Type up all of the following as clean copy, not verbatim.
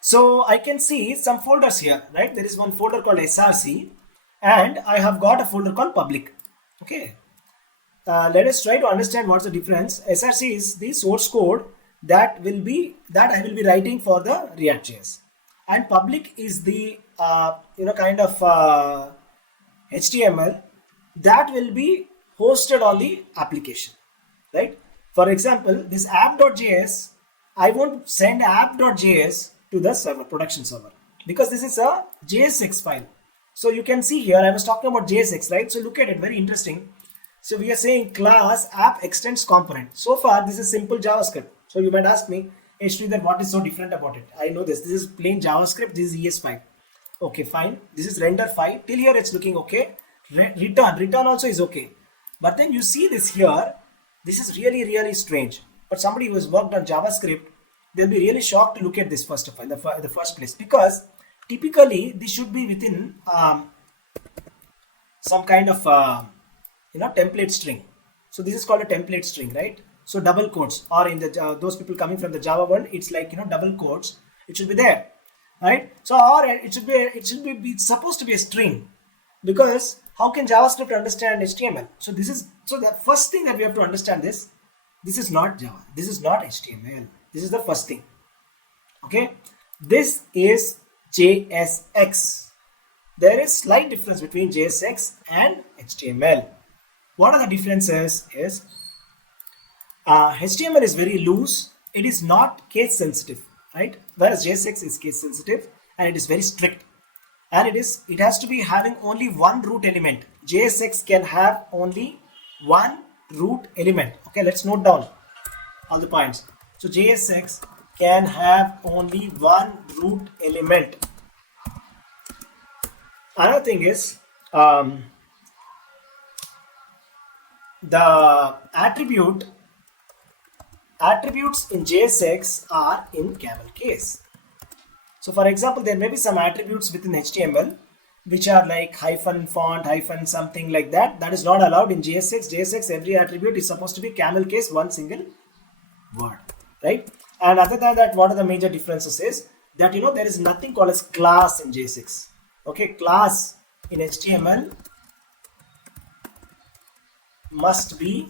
So I can see some folders here, right? There is one folder called src, and I have got a folder called public. Okay. Let us try to understand what's the difference. src is the source code that I will be writing for the react.js, and public is the kind of HTML that will be hosted on the application, right? For example, this app.js, I won't send app.js to the server, production server, because this is a JSX file. So you can see here, I was talking about JSX, right? So look at it, very interesting. So we are saying class app extends component. So far, this is simple JavaScript. So you might ask me, H3, that what is so different about it? I know this. This is plain JavaScript. This is ES5. Okay, fine. This is render 5. Till here, it's looking okay. Return also is okay. But then you see this here. This is really, really strange. But somebody who has worked on JavaScript, they'll be really shocked to look at this first of all, in the first place, because typically this should be within some kind of template string. So this is called a template string, right? So double quotes, or in the those people coming from the Java world, it's like double quotes. It should be there, right? So or it should be it's supposed to be a string, because how can JavaScript understand HTML? So the first thing that we have to understand this is not Java. This is not HTML. This is the first thing. Okay, this is JSX. There is slight difference between JSX and HTML. What are the differences is HTML is very loose. It is not case sensitive, right? Whereas JSX is case sensitive and it is very strict. And it has to be having only one root element. JSX can have only one root element. Okay, let's note down all the points. So JSX can have only one root element. Another thing is the attributes in JSX are in camel case. So for example, there may be some attributes within HTML which are like hyphen font, hyphen something like that. That is not allowed in JSX. JSX, every attribute is supposed to be camel case, one single word, right? And other than that, what are the major differences is that there is nothing called as class in JSX. Okay, class in HTML must be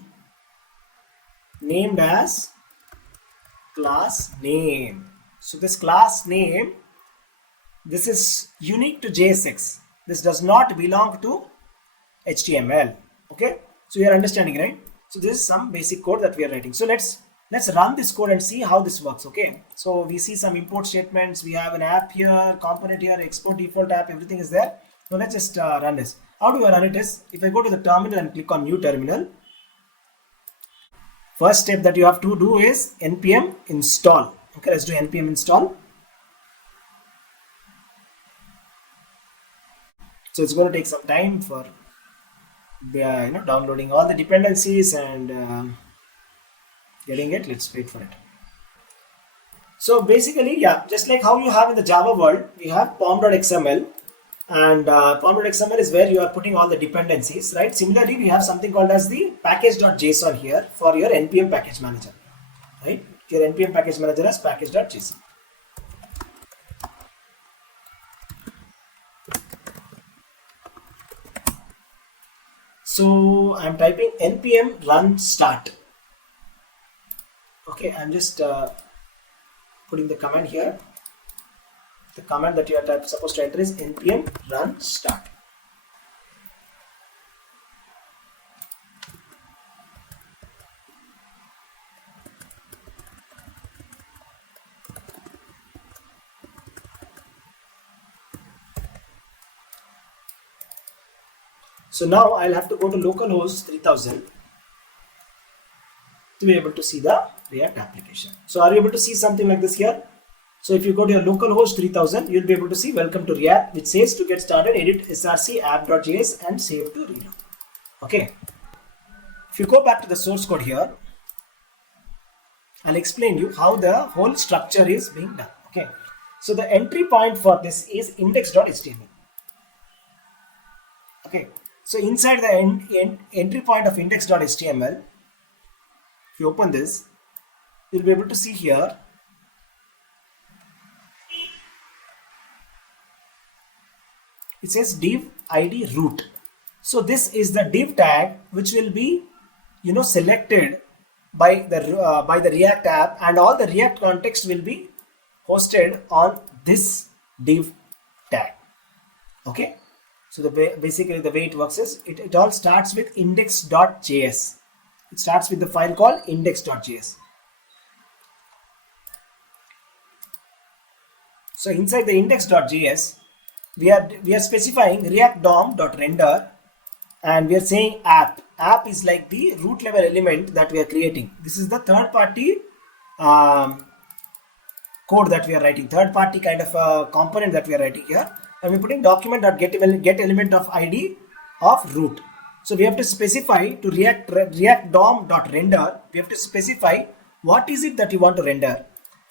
named as class name. So this class name, this is unique to JSX. This does not belong to HTML. Okay, so you are understanding, right? So this is some basic code that we are writing. So let's run this code and see how this works. Okay, so we see some import statements. We have an app here, component here, export default app, everything is there. Now let's just run this. How do I run it is, if I go to the terminal and click on new terminal, first step that you have to do is npm install. Okay, let's do npm install. So it's going to take some time for downloading all the dependencies and getting it. Let's wait for it. So basically, yeah, just like how you have in the Java world, we have pom.xml, and pom.xml is where you are putting all the dependencies, right? Similarly, we have something called as the package.json here for your npm package manager, right? Your npm package manager as package.json. So I'm typing npm run start. Okay, I'm just putting the command here. The command that you are supposed to enter is npm run start. So now I'll have to go to localhost 3000 to be able to see the React application. So are you able to see something like this here? So if you go to your localhost 3000, you'll be able to see welcome to React, which says to get started, edit src app.js and save to reload. Okay. If you go back to the source code here, I'll explain you how the whole structure is being done. Okay. So the entry point for this is index.html. Okay. So inside the entry point of index.html, if you open this, you'll be able to see here it says div id root. So this is the div tag which will be selected by the React app, and all the React context will be hosted on this div tag. Okay, so basically the way it works is it all starts with index.js. It starts with the file called index.js. So inside the index.js, we are specifying react dom.render, and we are saying app. App is like the root level element that we are creating. This is the third party code that we are writing, third party kind of a component that we are writing here, and we're putting document.get element of id of root. So we have to specify to react dom.render, we have to specify what is it that you want to render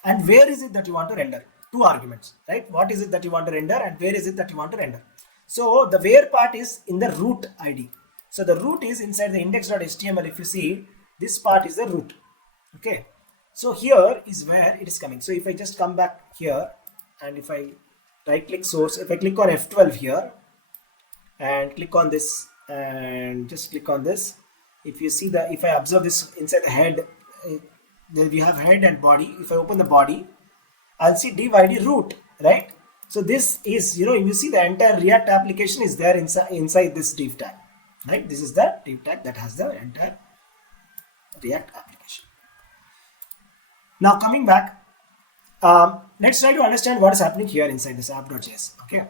and where is it that you want to render. Two arguments, right? What is it that you want to render and where is it that you want to render. So the where part is in the root id. So the root is inside the index.html. If you see, this part is the root. Okay. So here is where it is coming. So if I just come back here and if I right click source, if I click on F12 here and click on this and just click on this, if you see if I observe this inside the head, then we have head and body. If I open the body, I'll see div id root, right? So this is, you see the entire React application is there inside this div tag, right? This is the div tag that has the entire React application. Now coming back, let's try to understand what is happening here inside this app.js. Okay,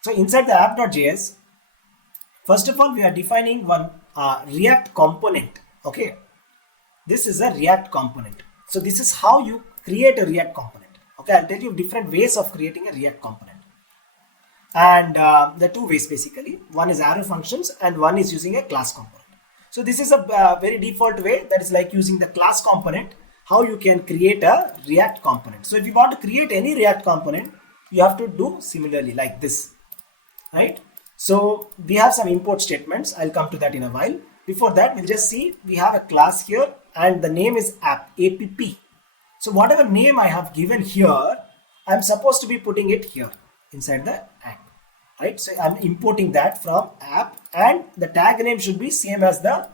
so inside the app.js, first of all, we are defining one React component. Okay, this is a React component. So this is how you create a React component. Okay, I'll tell you different ways of creating a React component. And the two ways basically. One is arrow functions and one is using a class component. So this is a very default way, that is like using the class component, how you can create a React component. So if you want to create any React component, you have to do similarly like this, right? So we have some import statements. I'll come to that in a while. Before that, we'll just see we have a class here and the name is app. So whatever name I have given here, I'm supposed to be putting it here inside the app, right? So I'm importing that from app, and the tag name should be same as the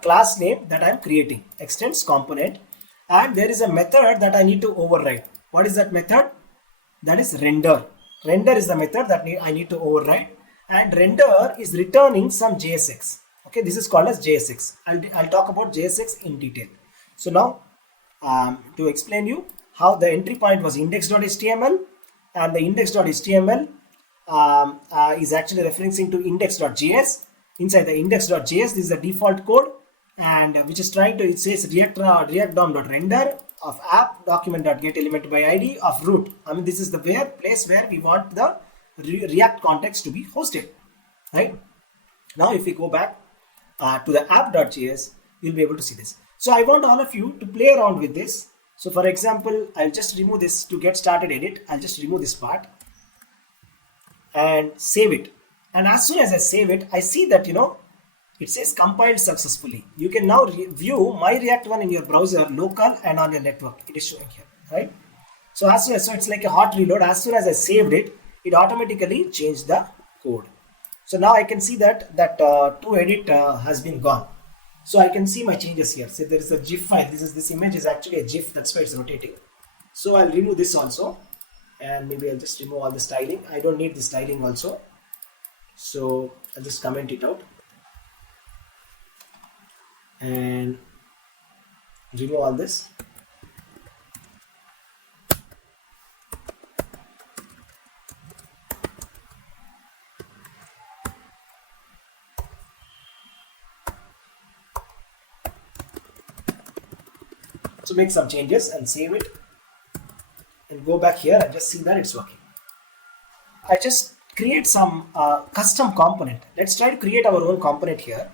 class name that I'm creating, extends component, and there is a method that I need to override. What is that method? That is render. Render is the method that I need to override, and render is returning some JSX. Okay, this is called as JSX. I'll talk about JSX in detail. So now, to explain you how the entry point was index.html, and the index.html is actually referencing to index.js. Inside the index.js, this is the default code, and which is trying to, it says react dom.render of app document.get element by id of root. I mean, this is the place where we want the React context to be hosted, right? Now if we go back to the app.js, you'll be able to see this. So I want all of you to play around with this. So for example, I'll just remove this to get started edit. I'll just remove this part and save it. And as soon as I save it, I see that, it says compiled successfully. You can now view my React one in your browser, local and on your network. It is showing here, right? So so it's like a hot reload. As soon as I saved it, it automatically changed the code. So now I can see that to edit has been gone. So I can see my changes here. So there is a GIF file. This image is actually a GIF. That's why it's rotating. So I'll remove this also, and maybe I'll just remove all the styling. I don't need the styling also. So I'll just comment it out and remove all this. So make some changes and save it and go back here and just see that it's working. I just create some custom component. Let's try to create our own component here,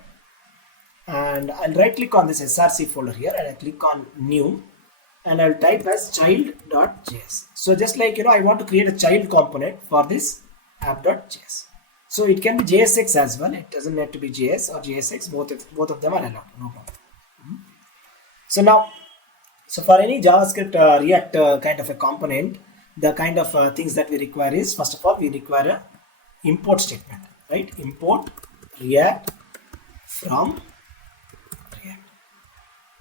and I'll right click on this src folder here and I click on new and I'll type as child.js. So just like, I want to create a child component for this app.js. So it can be JSX as well. It doesn't have to be JS or JSX. Both of them are allowed. No problem. So for any JavaScript React kind of a component, the kind of things that we require is, first of all, we require import statement, right? Import React from React.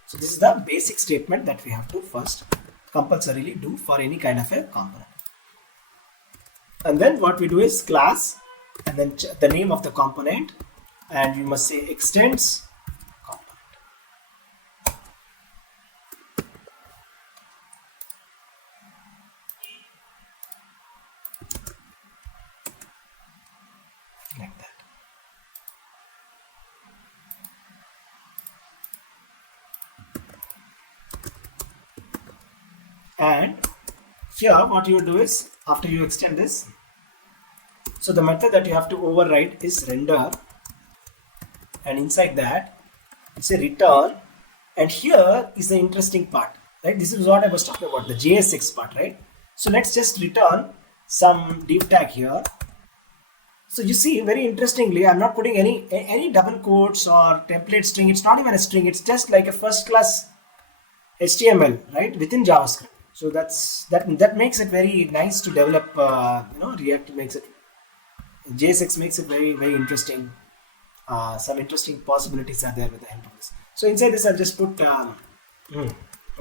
So this is the basic statement that we have to first compulsorily do for any kind of a component. And then what we do is class and then the name of the component, and you must say extends component. Like that. And here what you do is, after you extend this, so the method that you have to override is render, and inside that it's a return. And here is the interesting part, right? This is what I was talking about, the JSX part, right? So let's just return some div tag here. So you see, very interestingly, I'm not putting any double quotes or template string. It's not even a string. It's just like a first class HTML, right, within JavaScript. So that makes it very nice to develop. React makes it, JSX makes it very, very interesting. Some interesting possibilities are there with the help of this. So inside this, I'll just put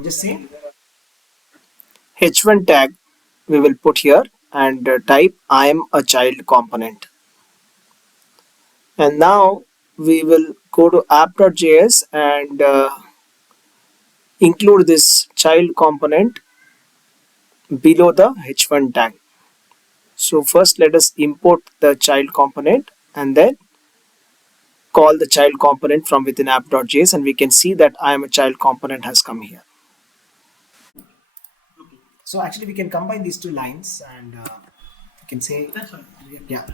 just see h1 tag we will put here, and type I am a child component. And now we will go to app.js and include this child component below the h1 tag. So first let us import the child component and then call the child component from within app.js, and we can see that I am a child component has come here. So actually we can combine these two lines and we can say, yeah,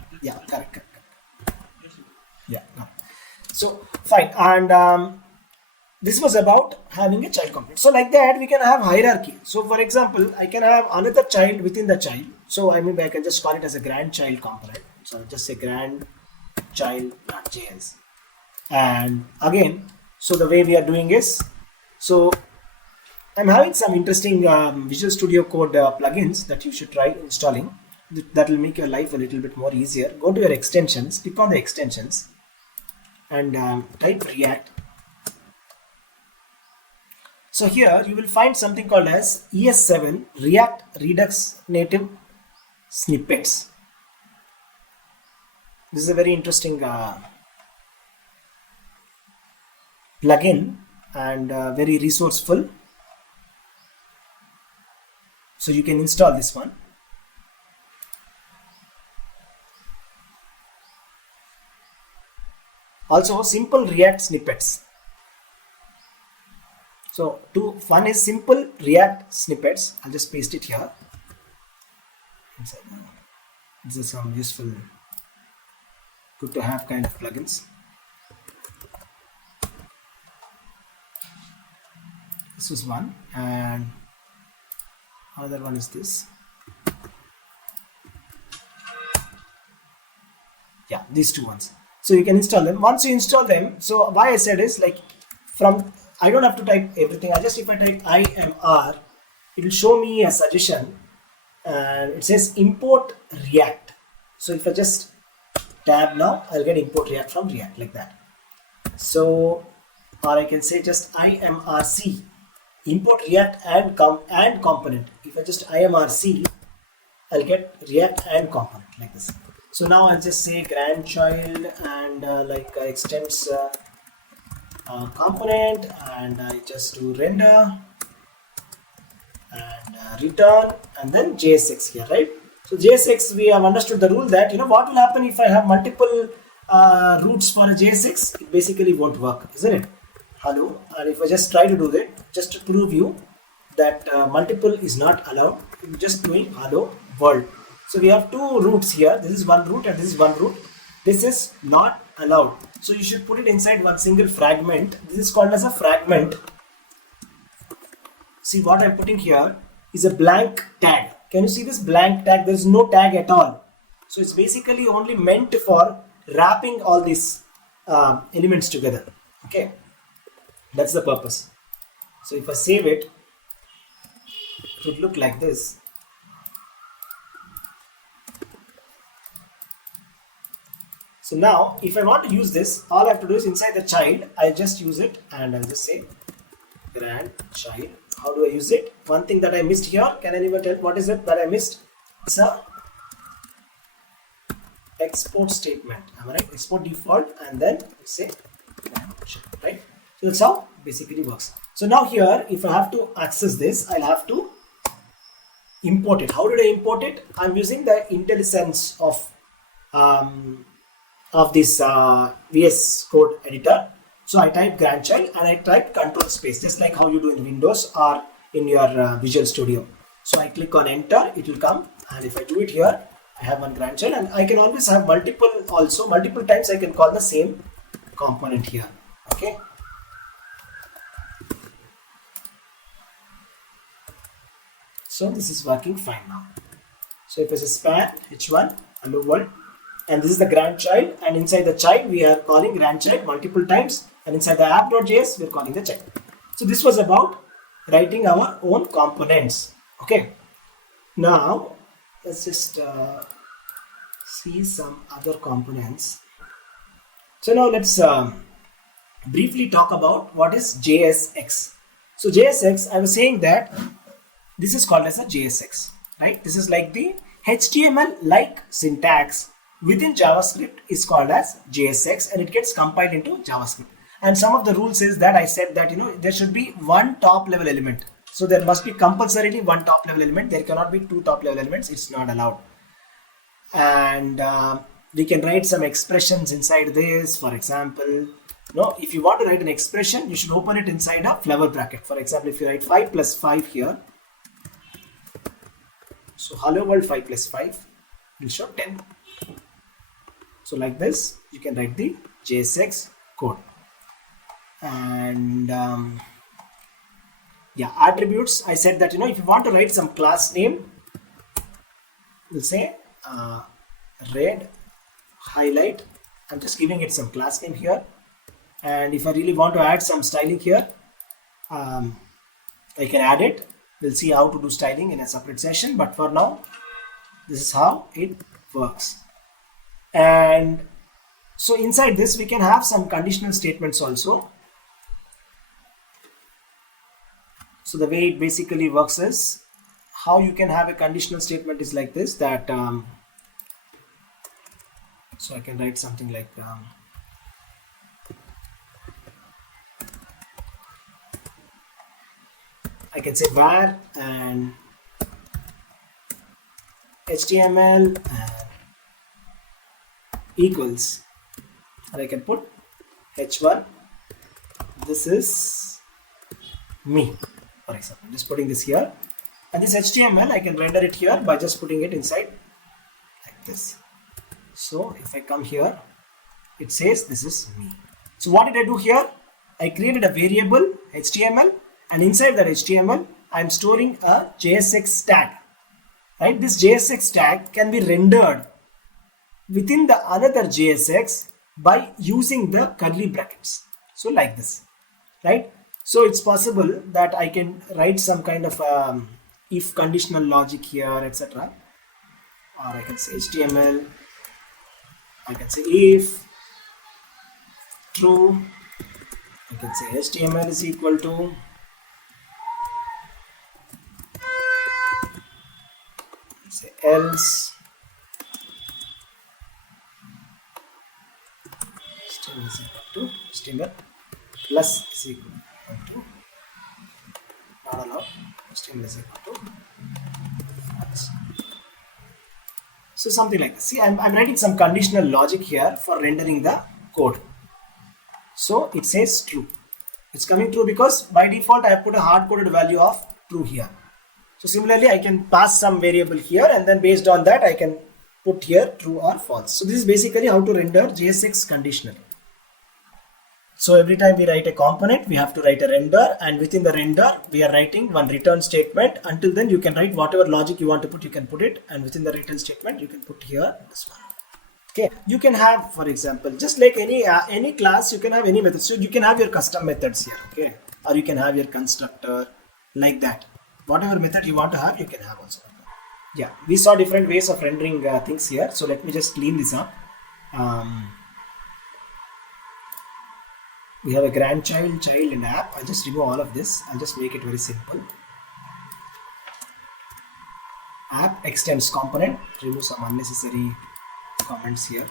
correct. Yeah. So fine, and this was about having a child component. So like that, we can have hierarchy. So for example, I can have another child within the child. So I mean, I can just call it as a grandchild component. So I'll just say grandchild.js. And again, so the way we are doing is, so I'm having some interesting Visual Studio Code plugins that you should try installing. That will make your life a little bit more easier. Go to your extensions, click on the extensions, and type React. So here you will find something called as ES7 React Redux Native Snippets. This is a very interesting plugin and very resourceful. So you can install this one. Also simple React snippets. So one is simple React snippets. I'll just paste it here. This is some useful, good to have kind of plugins. This was one, and another one is this. Yeah, these two ones. So you can install them. Once you install them, so why I said is like I don't have to type everything. If I type IMR, it will show me a suggestion and it says import React. So if I just tab now, I'll get import React from React like that. So, or I can say just IMRC, import React and component. If I just IMRC, I'll get React and component like this. So now I'll just say grandchild and extends component, and I just do render and return and then JSX here, right? So JSX, we have understood the rule that what will happen if I have multiple roots for a JSX. It basically won't work, isn't it? Hello. And if I just try to do that, just to prove you that multiple is not allowed, I'm just doing hello world. So we have two roots here. This is one root and this is one root. This is not allowed. So you should put it inside one single fragment. This is called as a fragment. See what I'm putting here is a blank tag. Can you see this blank tag? There is no tag at all. So it's basically only meant for wrapping all these elements together. Okay, that's the purpose. So if I save it, it would look like this. So now if I want to use this, all I have to do is inside the child, I just use it and I'll just say grandchild. How do I use it? One thing that I missed here, can anyone tell what is it that I missed? It's a export statement. Am I right? Export default and then say grandchild, right? So that's how basically works. So now here, if I have to access this, I'll have to import it. How did I import it? I'm using the IntelliSense of this VS Code editor. So I type grandchild and I type control space, just like how you do in Windows or in your Visual Studio. So I click on enter, it will come, and if I do it here, I have one grandchild, and I can always have multiple times I can call the same component here. Okay. So this is working fine now. So if I say span h1 hello world, and this is the grandchild, and inside the child we are calling grandchild multiple times, and inside the app.js we are calling the child. So this was about writing our own components. Okay. Now let's just see some other components. So now let's briefly talk about what is JSX. So JSX, I was saying that this is called as a JSX, right? This is like the HTML-like syntax within JavaScript is called as JSX, and it gets compiled into JavaScript. And some of the rules is that I said that there should be one top level element. So there must be compulsorily one top level element. There cannot be two top level elements. It's not allowed. And we can write some expressions inside this. For example, if you want to write an expression, you should open it inside a flower bracket. For example, if you write 5 plus 5 here, so hello world 5 plus 5 will show 10. So like this, you can write the JSX code. And yeah, attributes, I said that if you want to write some class name, we'll say red highlight. I'm just giving it some class name here. And if I really want to add some styling here, I can add it. We'll see how to do styling in a separate session, but for now this is how it works. And so inside this we can have some conditional statements also. So the way it basically works is, how you can have a conditional statement is like this, that so I can write something like I can say var and HTML and equals, and I can put h1, this is me, for example. I'm just putting this here, and this HTML I can render it here by just putting it inside like this. So if I come here, it says this is me. So what did I do here? I created a variable HTML, and inside that HTML I'm storing a JSX tag, right? This JSX tag can be rendered within the another JSX by using the curly brackets. So like this, right? So it's possible that I can write some kind of if conditional logic here, etc. Or I can say HTML, I can say if true, I can say HTML is equal to say else HTML is equal to HTML plus is equal to not allowed, HTML is equal to false. So something like this. See, I'm writing some conditional logic here for rendering the code. So it says true. It's coming true because by default I have put a hard-coded value of true here. So similarly, I can pass some variable here, and then based on that I can put here true or false. So this is basically how to render JSX conditionally. So every time we write a component, we have to write a render, and within the render we are writing one return statement. Until then you can write whatever logic you want to put, you can put it, and within the return statement you can put here this one. Okay, you can have, for example, just like any class, you can have any method. So you can have your custom methods here, okay, or you can have your constructor like that. Whatever method you want to have, you can have also. Yeah, we saw different ways of rendering things here. So let me just clean this up. We have a grandchild, child, and app. I'll just remove all of this. I'll just make it very simple. App extends component. Remove some unnecessary comments here.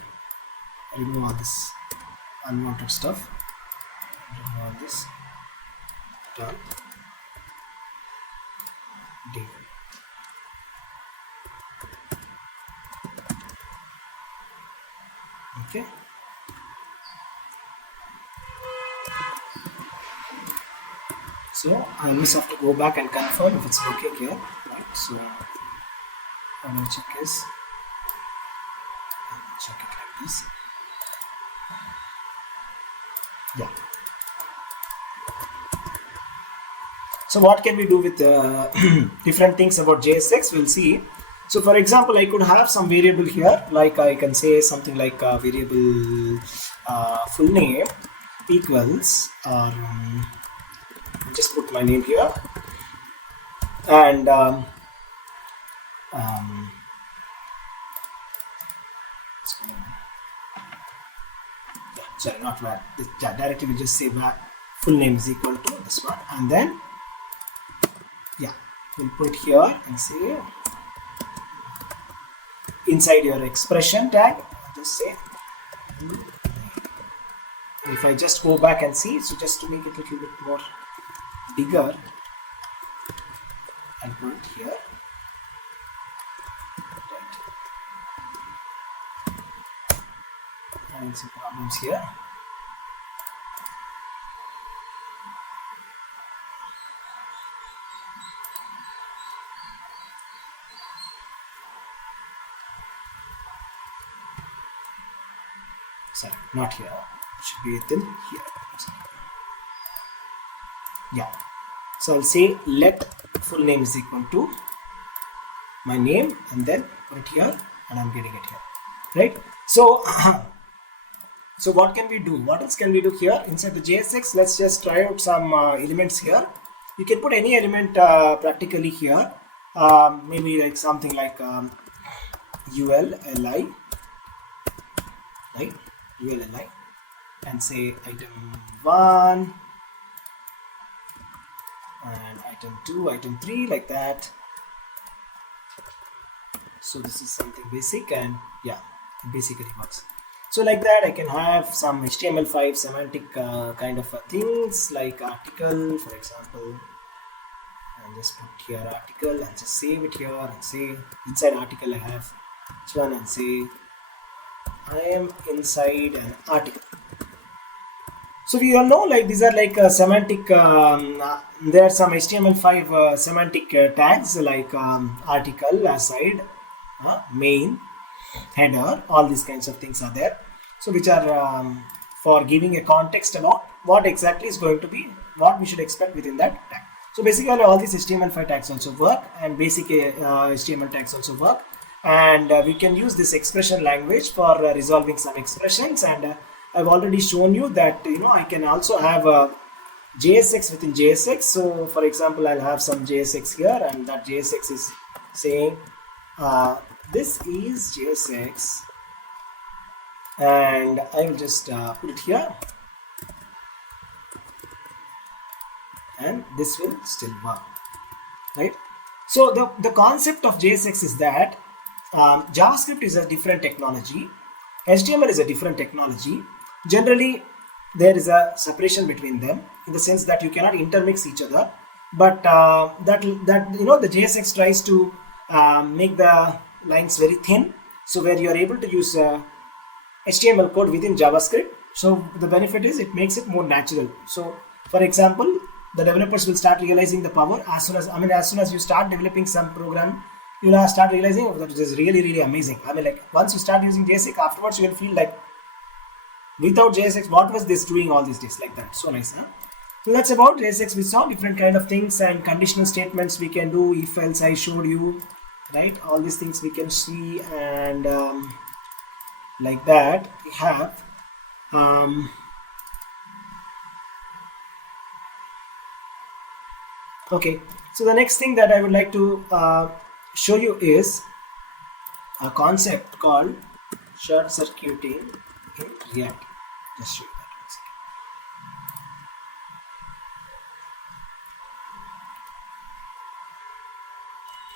Remove all this unwanted stuff. Remove all this. Done. Done. Okay. So I always have to go back and confirm if it's working here. Right. So I'm going to check this. Check it like this. Yeah. So what can we do with different things about JSX? We'll see. So for example, I could have some variable here, like I can say something like variable full name equals, or just put my name here, and sorry, not var. Directly we just say var full name is equal to this one, and then yeah, we'll put it here and say inside your expression tag, just say. If I just go back and see, so just to make it a little bit more bigger, I'll put it here. Right. Having some problems here. Sorry, not here. It should be within here. Yeah. So I'll say let full name is equal to my name, and then put it here, and I'm getting it here. Right? So so what can we do? What else can we do here inside the JSX? Let's just try out some elements here. You can put any element practically here. Maybe like something like ULLI, right? ULLI, and say item 1 and item 2, item 3, like that. So this is something basic, and yeah, it basically works. So like that, I can have some HTML5 semantic kind of things like article, for example, and just put here article and just save it here, and say inside article I have this one, and say I am inside an article. So we all know, like, these are like semantic, there are some HTML5 semantic tags like article, aside, main, header, all these kinds of things are there. So which are for giving a context about what exactly is going to be, what we should expect within that tag. So basically all these HTML5 tags also work, and basic HTML tags also work. And we can use this expression language for resolving some expressions, and I've already shown you that I can also have a JSX within JSX. So for example, I'll have some JSX here, and that JSX is saying this is JSX, and I will just put it here, and this will still work, right? So the concept of JSX is that JavaScript is a different technology, HTML is a different technology. Generally, there is a separation between them in the sense that you cannot intermix each other. But the JSX tries to make the lines very thin, so where you are able to use HTML code within JavaScript. So the benefit is it makes it more natural. So for example, the developers will start realizing the power as soon as you start developing some program. You'll start realizing, oh, that is really, really amazing. Like once you start using JSX, afterwards you will feel like, without JSX, what was this doing all these days? Like that. So nice, huh? So that's about JSX. We saw different kind of things, and conditional statements we can do, if else I showed you, right? All these things we can see, and like that we have okay. So the next thing that I would like to show you is a concept called short circuiting in React. Just show you that.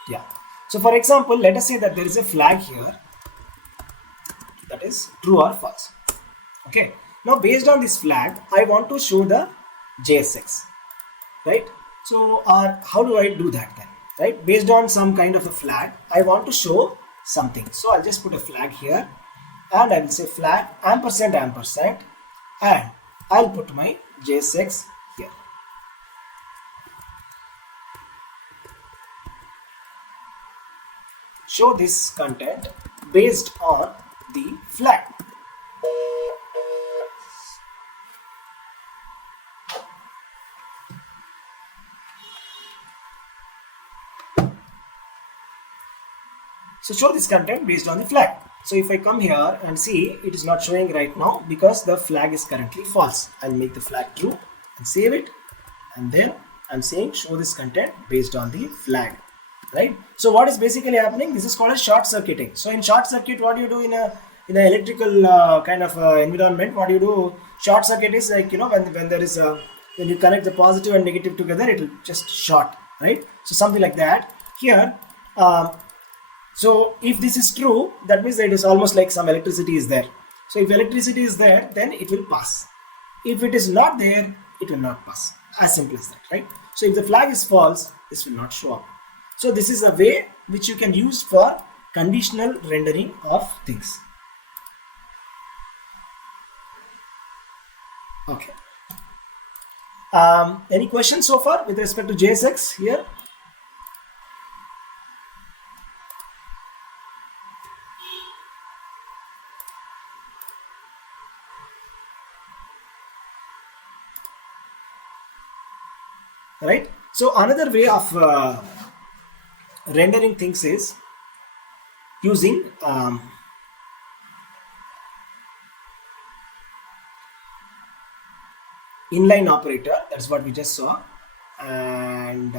Yeah. So for example, let us say that there is a flag here that is true or false. Okay. Now based on this flag, I want to show the JSX, right? So how do I do that then? Right? Based on some kind of a flag, I want to show something. So I'll just put a flag here and I will say flag ampersand ampersand and I'll put my JSX here. Show this content based on the flag. So show this content based on the flag. So if I come here and see, it is not showing right now because the flag is currently false. I'll make the flag true and save it. And then I'm saying show this content based on the flag, right? So what is basically happening? This is called a short circuiting. So in short circuit, what do you do in an electrical kind of environment? What do you do? Short circuit is like, when there is when you connect the positive and negative together, it will just short, right? So something like that. Here, so if this is true, that means it is almost like some electricity is there. So if electricity is there, then it will pass. If it is not there, it will not pass. As simple as that, right? So if the flag is false, this will not show up. So this is a way which you can use for conditional rendering of things. Okay. Any questions so far with respect to JSX here? Right? So another way of rendering things is using inline operator. That's what we just saw. And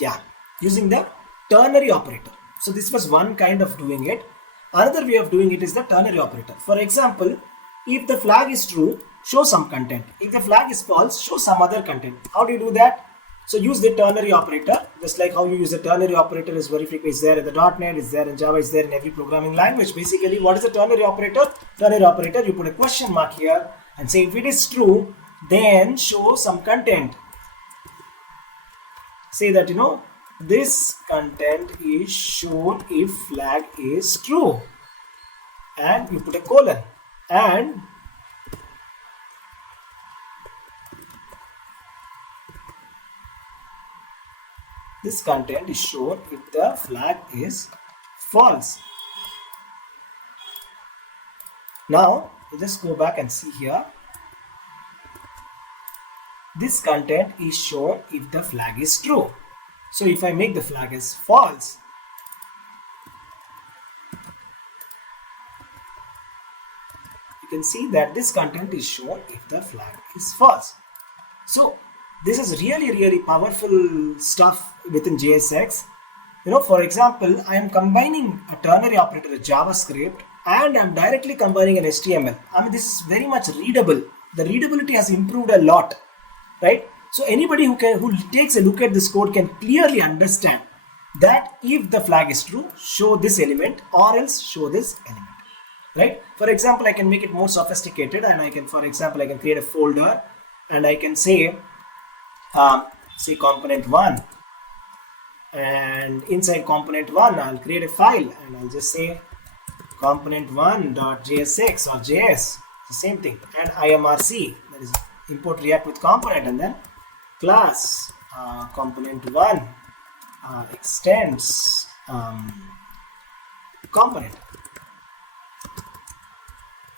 yeah, using the ternary operator. So this was one kind of doing it. Another way of doing it is the ternary operator. For example, if the flag is true, show some content. If the flag is false, show some other content. How do you do that? So use the ternary operator, just like how you use the ternary operator is very frequent. It's there in the .NET, it's there in Java, it's there in every programming language. Basically, what is the ternary operator? Ternary operator, you put a question mark here and say if it is true, then show some content. Say that, this content is shown if flag is true. And you put a colon. And this content is shown if the flag is false. Now, you just go back and see here. This content is shown if the flag is true. So if I make the flag as false, you can see that this content is shown if the flag is false. So this is really powerful stuff within JSX. For example, I am combining a ternary operator, a JavaScript, and I'm directly combining an HTML. I mean, this is very much readable. The readability has improved a lot, right? So anybody who takes a look at this code can clearly understand that if the flag is true, show this element or else show this element, right? For example, I can make it more sophisticated and I can, I can create a folder and I can say component 1, and inside component 1 I'll create a file and I'll just say component1.jsx or js, the same thing, and imrc, that is import react with component, and then class component1 extends component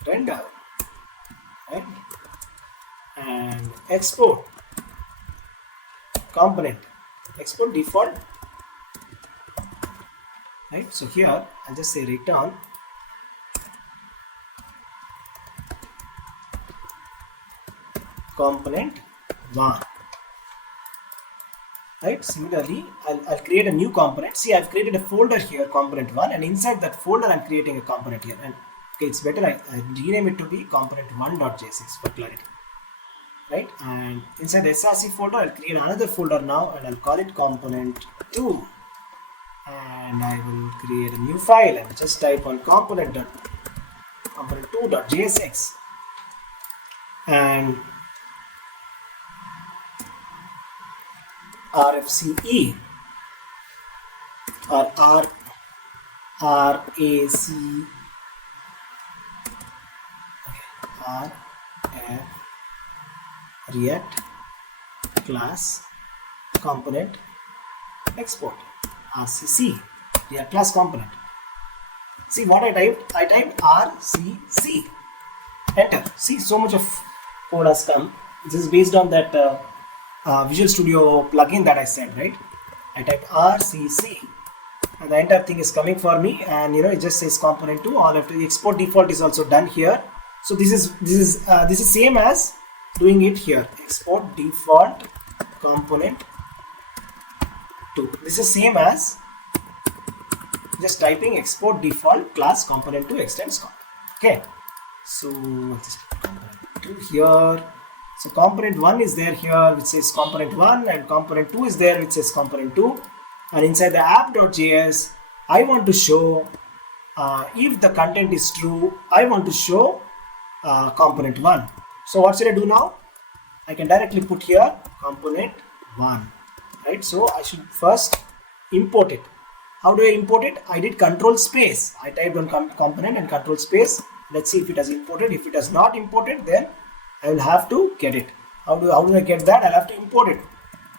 render, right? And export component, export default, right? So here I'll just say return component 1, right? Similarly, I'll create a new component. See, I've created a folder here, component 1, and inside that folder I'm creating a component here, and okay, it's better I rename it to be component1.jsx for clarity, right? And inside the src folder I'll create another folder now and I'll call it component2, and I will create a new file and just type on component2.jsx and rfce or rac r react class component export rcc react class component. See what I typed? I typed rcc. Enter. See, so much of code has come. This is based on that Visual Studio plugin that I said, right? I typed rcc and the entire thing is coming for me, and it just says component 2. All after the export default is also done here. So this is same as doing it here. Export default component 2. This is same as just typing export default class component 2 extends component. Okay. So just component 2 here. So component 1 is there here which says component 1, and component 2 is there which says component 2. And inside the app.js, I want to show if the content is true, I want to show component 1. So what should I do now? I can directly put here component 1, right? So I should first import it. How do I import it? I did control space. I typed on component and control space. Let's see if it has imported. If it has not imported, then I will have to get it. How do I get that? I'll have to import it.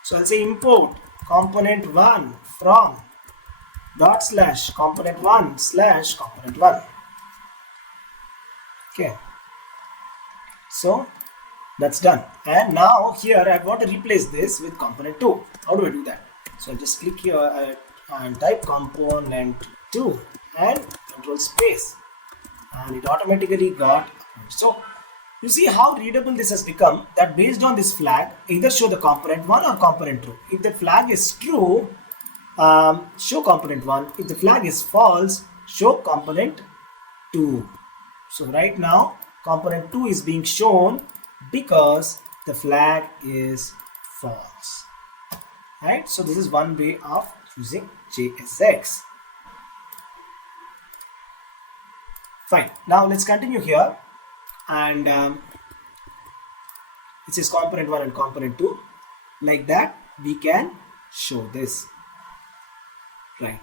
So I'll say import component 1 from / component 1 / component 1. Okay. So that's done. And now here I want to replace this with component 2. How do I do that? So I'll just click here and type component 2 and control space, and it automatically got. So you see how readable this has become, that based on this flag, either show the component 1 or component 2. If the flag is true, show component 1. If the flag is false, show component 2. So right now component 2 is being shown because the flag is false, right? So this is one way of using JSX. Fine. Now let's continue here, and it says component 1 and component 2. Like that we can show this, right?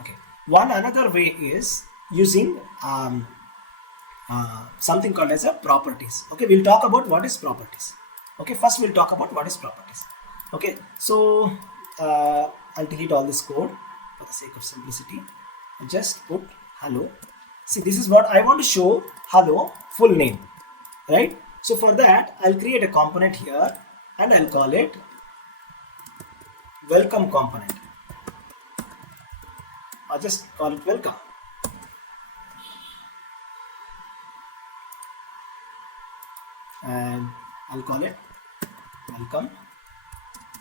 Okay. One another way is using something called as a properties. Okay, we'll talk about what is properties. Okay, first we'll talk about what is properties. Okay, so I'll delete all this code for the sake of simplicity and just put hello. See, this is what I want to show, hello full name, right? So for that I'll create a component here and I'll call it welcome component. I'll just call it welcome. And I'll call it welcome.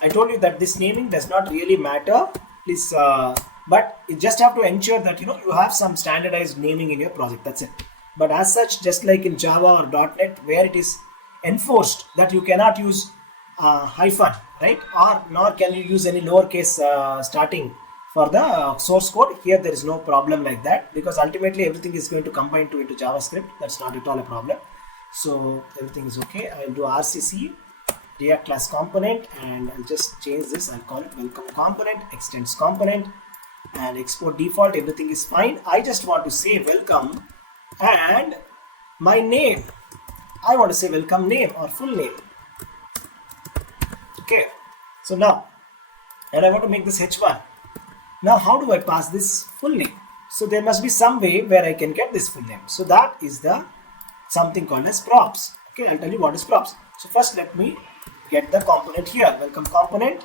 I told you that this naming does not really matter, please, but you just have to ensure that you have some standardized naming in your project. That's it. But as such, just like in Java or .NET, where it is enforced that you cannot use hyphen, right, or nor can you use any lowercase starting for the source code. Here there is no problem like that, because ultimately everything is going to combine into JavaScript. That's not at all a problem. So everything is okay. I'll do RCC React class component, and I'll just change this. I'll call it welcome component, extends component, and export default. Everything is fine. I just want to say welcome and my name. I want to say welcome name or full name. Okay. So now, and I want to make this H1. Now, how do I pass this full name? So there must be some way where I can get this full name. So that is the something called as props. Okay, I'll tell you what is props. So first let me get the component here, welcome component,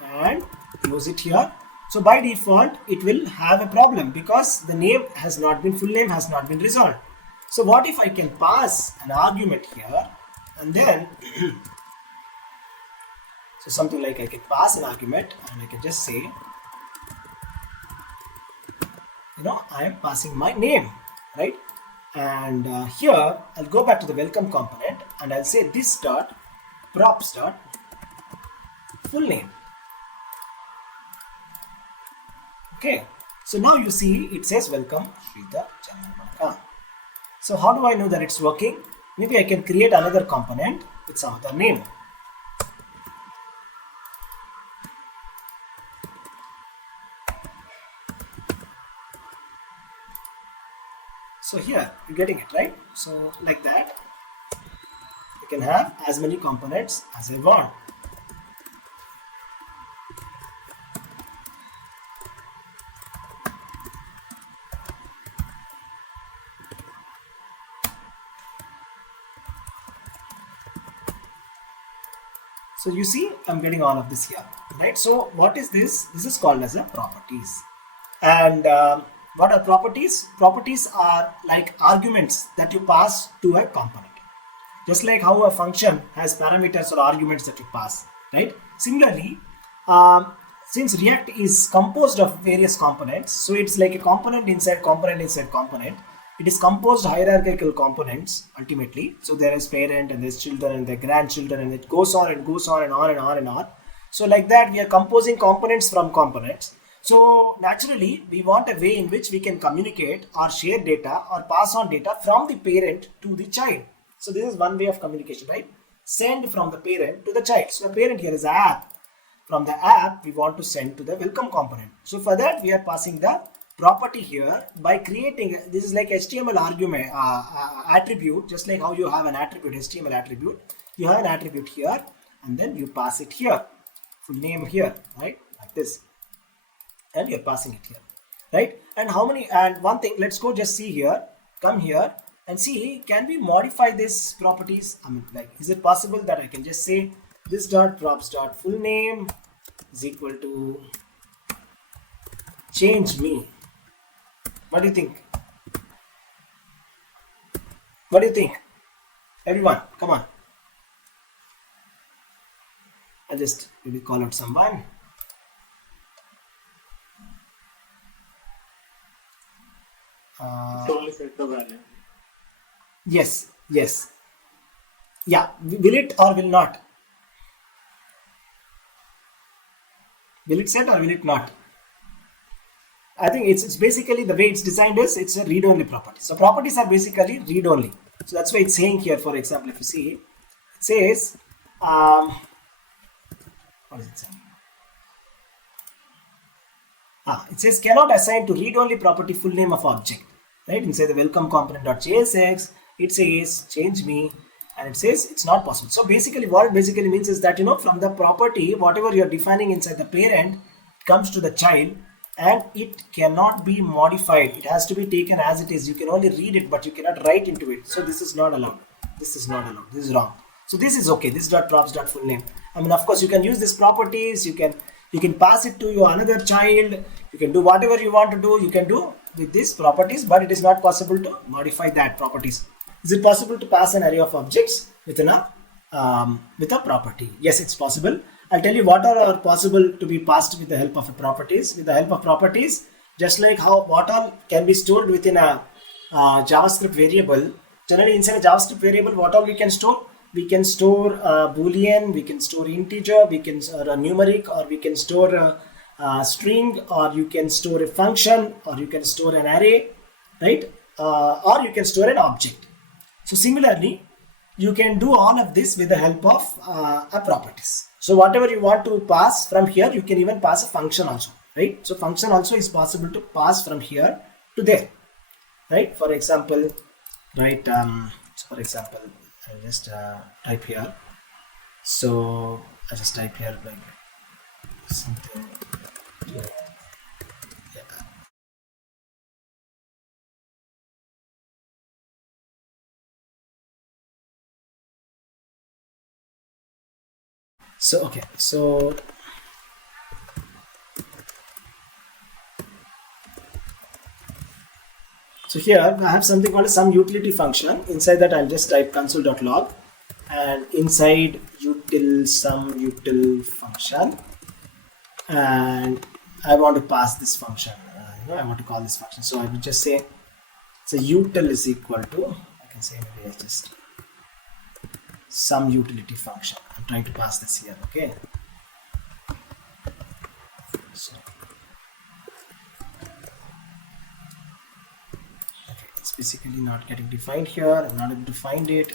and close it here. So by default it will have a problem because the name has not been, full name has not been resolved. So what if I can pass an argument here, and then so something like I can pass an argument and I can just say, I am passing my name, right? And here I'll go back to the welcome component and I'll say this dot props dot full name. Okay, so now you see it says welcome Sridhar Jannamanaka. So how do I know that it's working? Maybe I can create another component with some other name. So here you're getting it, right? So like that, I can have as many components as I want. So you see, I'm getting all of this here, right? So what is this? This is called as a properties. And what are properties? Properties are like arguments that you pass to a component. Just like how a function has parameters or arguments that you pass, right? Similarly, um, since React is composed of various components, so it's like a component inside component inside component. It is composed hierarchical components ultimately. So there is parent and there's children and the grandchildren, and it goes on and goes on and on and on and on. So like that, we are composing components from components. So naturally, we want a way in which we can communicate or share data or pass on data from the parent to the child. So this is one way of communication, right? Send from the parent to the child. So the parent here is app. From the app, we want to send to the welcome component. So for that, we are passing the property here by creating, this is like HTML argument attribute, just like how you have an attribute, HTML attribute. You have an attribute here, and then you pass it here, full name here, right? Like this, and you're passing it here, right? And how many? And one thing, let's go just see here. Come here and see, can we modify these properties? I mean, like, is it possible that I can just say this dot props dot full name is equal to change me? What do you think? What do you think? Everyone, come on. I'll just maybe call out someone. Only set the value. Yes, yes. Yeah, will it or will not? Will it set or will it not? I think it's basically the way it's designed is it's a read-only property. So properties are basically read-only. So that's why it's saying here, for example, if you see, it says, what is it saying? It says cannot assign to read-only property full name of object, right? Inside the welcome component.jsx, it says change me, and it says it's not possible. So basically what it basically means is that, from the property, whatever you're defining inside the parent, it comes to the child, and it cannot be modified. It has to be taken as it is. You can only read it, but you cannot write into it. So this is not allowed. This is not allowed. This is wrong. So this is okay. This dot props dot full name. I mean, of course, you can use these properties. You can pass it to your another child. You can do whatever you want to do. You can do with these properties, but it is not possible to modify that properties. Is it possible to pass an array of objects within with a property? Yes, it's possible. I'll tell you what are possible to be passed with the help of properties. With the help of properties, just like how what all can be stored within a JavaScript variable. Generally, inside a JavaScript variable, what all we can store? We can store a Boolean, we can store integer, we can store a numeric, or we can store a string, or you can store a function, or you can store an array, right? Or you can store an object. So similarly, you can do all of this with the help of properties. So whatever you want to pass from here, you can even pass a function also, right? So function also is possible to pass from here to there, right? For example, right? For example, I just type here. So I just type here like something. Yeah. So okay, so here I have something called some utility function. Inside that, I'll just type console.log, and inside util some util function, and I want to pass this function. I want to call this function. So I will just say so util is equal to, I can say maybe just some utility function. I'm trying to pass this here. Okay. So it's basically not getting defined here. I'm not able to find it.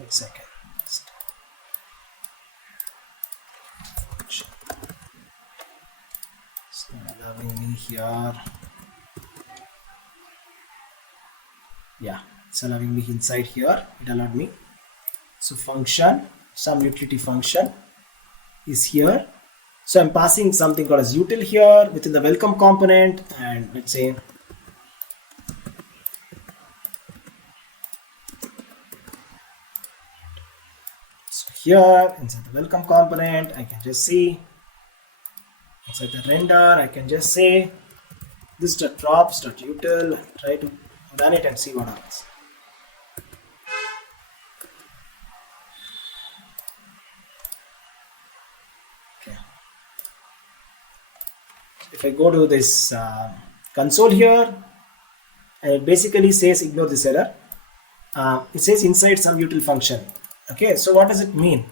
Wait a second. It's not allowing me here. Yeah, it's allowing me inside here. It allowed me. So function, some utility function is here. So I'm passing something called as util here within the welcome component, and let's say so here inside the welcome component, I can just see inside the render, I can just say this.props.util, try to run it and see what happens. Okay. If I go to this console here, and it basically says ignore this error. It says inside some util function. Okay, so what does it mean?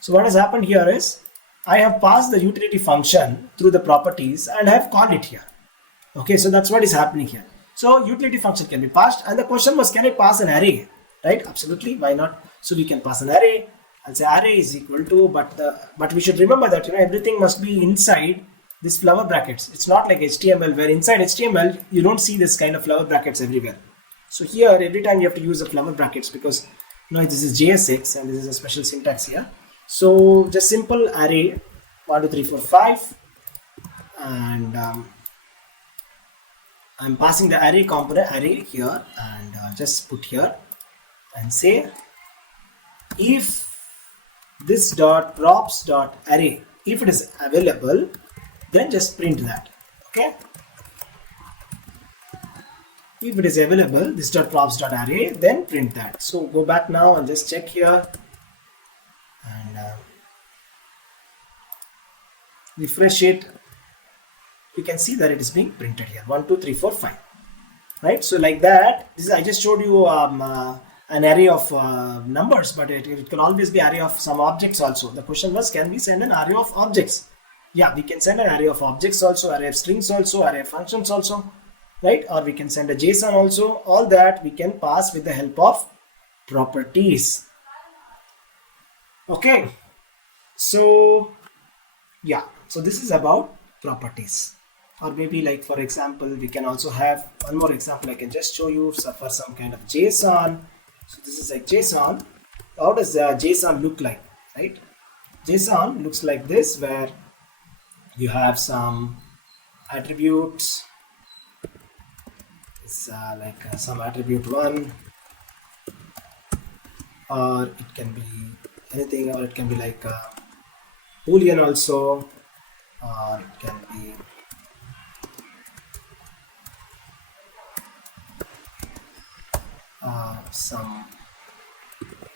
So what has happened here is I have passed the utility function through the properties and I have called it here. Okay, so that's what is happening here. So utility function can be passed, and the question was, can I pass an array? Right? Absolutely. Why not? So we can pass an array. I'll say array is equal to, but we should remember that everything must be inside this flower brackets. It's not like HTML, where inside HTML you don't see this kind of flower brackets everywhere. So here every time you have to use the flower brackets, because this is JSX and this is a special syntax here. So just simple array 1 2 3 4 5, and I'm passing the array component array here, and just put here and say if this dot props dot array, if it is available, then just print that. Okay, if it is available, this dot props dot array, then print that. So go back now and just check here and refresh it. You can see that it is being printed here 1 2 3 4 5, right? So like that, this is, I just showed you an array of numbers, but it can always be array of some objects also. The question was, can we send an array of objects? Yeah, we can send an array of objects also, array of strings also, array of functions also, right? Or we can send a JSON also. All that we can pass with the help of properties. Okay, so yeah, so this is about properties. Or maybe, like, for example, we can also have one more example. I can just show you for some kind of JSON. So this is like JSON. How does JSON look like, right? JSON looks like this, where you have some attributes. It's like some attribute 1, or it can be anything, or it can be like Boolean also, or it can be some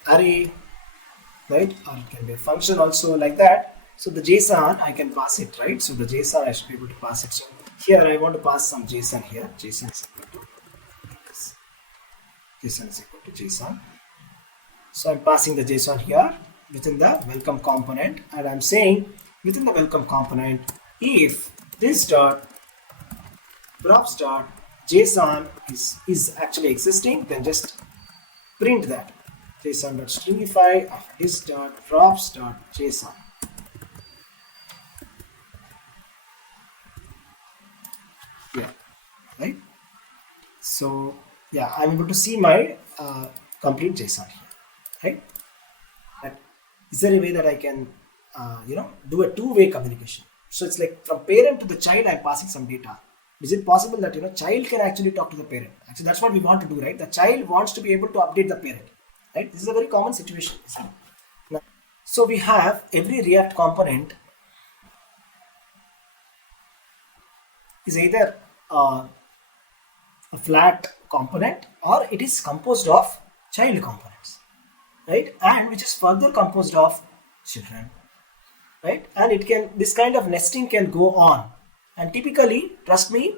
array, right? Or it can be a function also, like that. So the JSON, I can pass it, right? So the JSON, I should be able to pass it. So here I want to pass some JSON here. JSON is equal to this. JSON is equal to JSON. So I'm passing the JSON here within the welcome component, and I'm saying within the welcome component, if this dot props dot JSON is actually existing, then just print that JSON.stringify of this dot props dot JSON. Yeah, right. So yeah, I'm able to see my complete JSON here, right? But is there a way that I can do a two-way communication? So it's like from parent to the child, I'm passing some data. Is it possible that child can actually talk to the parent? Actually, that's what we want to do, right? The child wants to be able to update the parent, right? This is a very common situation. Now, so we have every React component is either a flat component, or it is composed of child components, right? And which is further composed of children, right? And it can, this kind of nesting can go on. And typically, trust me,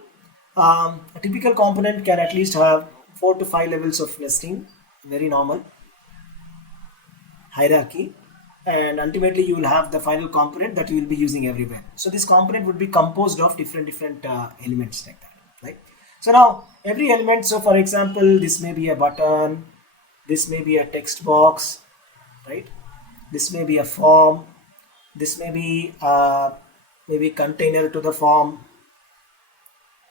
a typical component can at least have 4 to 5 levels of nesting, very normal hierarchy. and ultimately you will have the final component that you will be using everywhere. So this component would be composed of different elements like that, right? So now every element, so for example, this may be a button, this may be a text box, right? This may be a form, this may be maybe container to the form,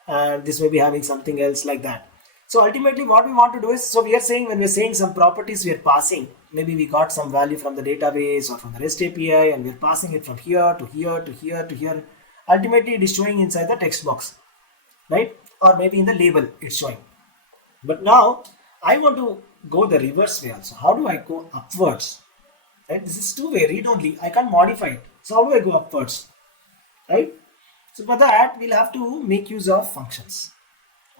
and this may be having something else like that. So ultimately what we want to do is, so we are saying, when we're saying some properties we are passing, maybe we got some value from the database or from the REST API and we're passing it from here to here to here to here. Ultimately it is showing inside the text box, right? Or maybe in the label it's showing. But now I want to go the reverse way also. How do I go upwards? Right? This is two-way, read only. I can't modify it. So how do I go upwards? Right? So for that, we'll have to make use of functions.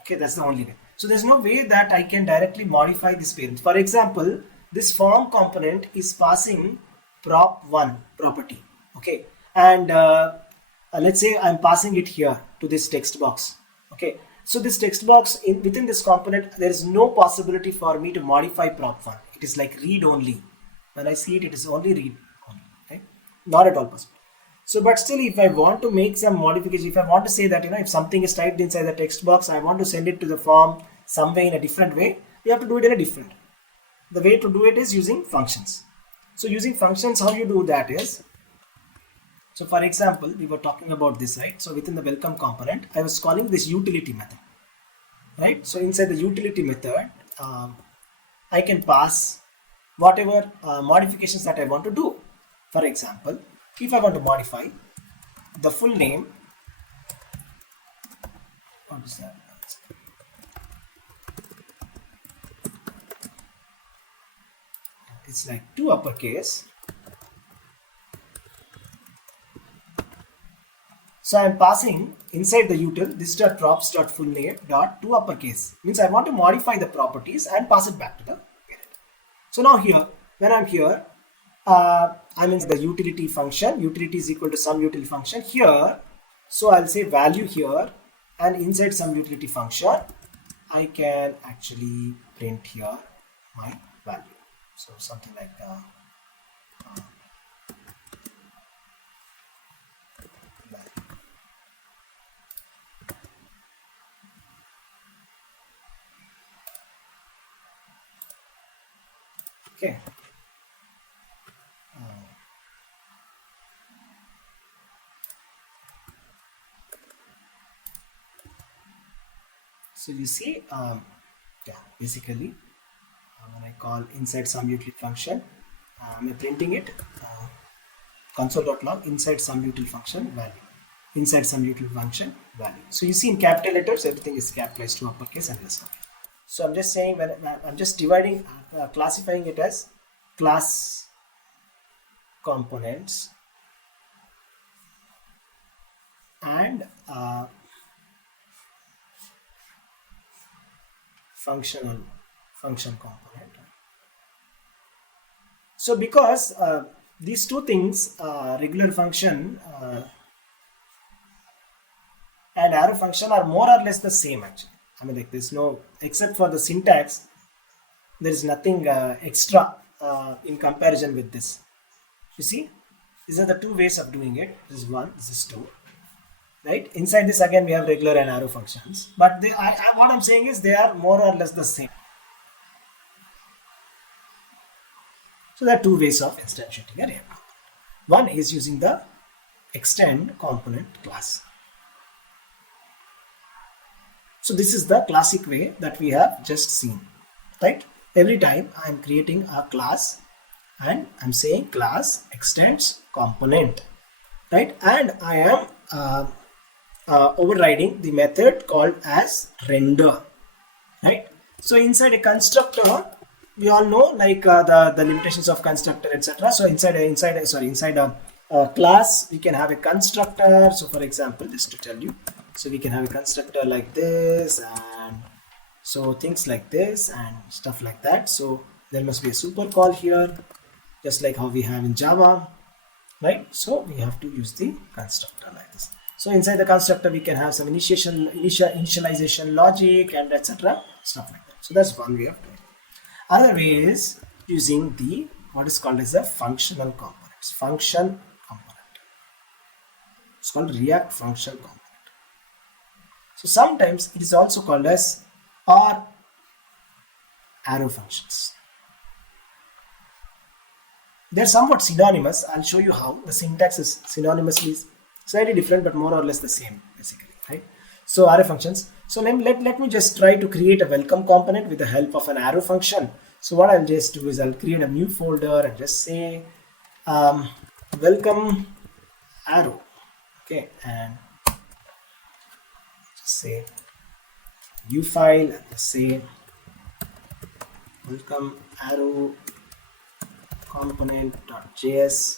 Okay, that's the only way. So there's no way that I can directly modify this parent. For example, this form component is passing prop1 property. Okay, and let's say I'm passing it here to this text box. Okay, so this text box within this component, there is no possibility for me to modify prop1. It is like read only. When I see it, it is only read only. Right? Not at all possible. So, but still, if I want to make some modification, if I want to say that, if something is typed inside the text box, I want to send it to the form some way in a different way, we have to do it in a different. The way to do it is using functions. So using functions, how you do that is, so for example, we were talking about this, right? So within the welcome component, I was calling this utility method, right? So inside the utility method, I can pass whatever modifications that I want to do. For example, if I want to modify the full name, what is that? It's like 2 uppercase. So I am passing inside the util this dot props dot full name dot 2 uppercase. Means I want to modify the properties and pass it back to the parent. So now here, when I'm here, I'm in the utility function. Utility is equal to some utility function here. So I'll say value here, and inside some utility function, I can actually print here my value. So something like value. Okay. So you see, yeah, basically, when I call inside some utility function, I'm printing it console.log inside some utility function value, inside some utility function value. So you see in capital letters, everything is capitalized to uppercase and this. So I'm just saying, when I'm just dividing, classifying it as class components and function component. So because these two things, regular function and arrow function, are more or less the same actually. I mean, like, there's no, except for the syntax, there is nothing extra in comparison with this. You see, these are the two ways of doing it. This is one, this is two. Right? Inside this again we have regular and arrow functions, but what I'm saying is they are more or less the same. So there are two ways of instantiating a React component. One is using the extend component class. So this is the classic way that we have just seen, right? Every time I am creating a class and I'm saying class extends component, right? And I am overriding the method called as render, right? So inside a constructor, we all know, like the limitations of constructor, etc. So inside a class, we can have a constructor. So for example, just to tell you, so we can have a constructor like this, and so things like this and stuff like that. So there must be a super call here, just like how we have in Java, right? So we have to use the constructor like this. So inside the constructor, we can have some initialization logic and etc. stuff like that. So that's one way of doing it. Other way is using the what is called as a functional component. It's function component. It's called React function component. So sometimes it is also called as or arrow functions. They're somewhat synonymous. I'll show you how. The syntax is synonymously slightly different, but more or less the same, basically, right? So arrow functions. So let me just try to create a welcome component with the help of an arrow function. So what I'll just do is I'll create a new folder and just say welcome arrow. Okay, and just say new file and just say welcome arrow component.js.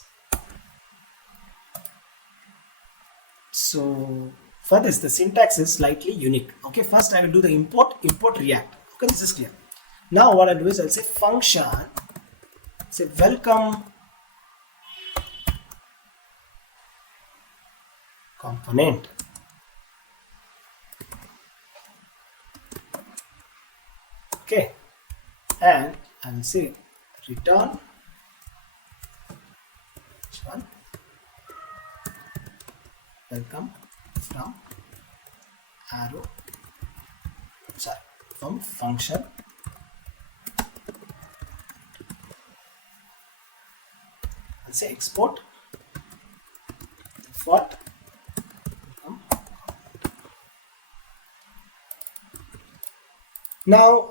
So for this, the syntax is slightly unique. Okay, first I will do the import react. Okay, this is clear. Now what I'll do is I'll say function, say welcome component. Okay, and I'll say return welcome from arrow, sorry, from function I'll say export default welcome. Now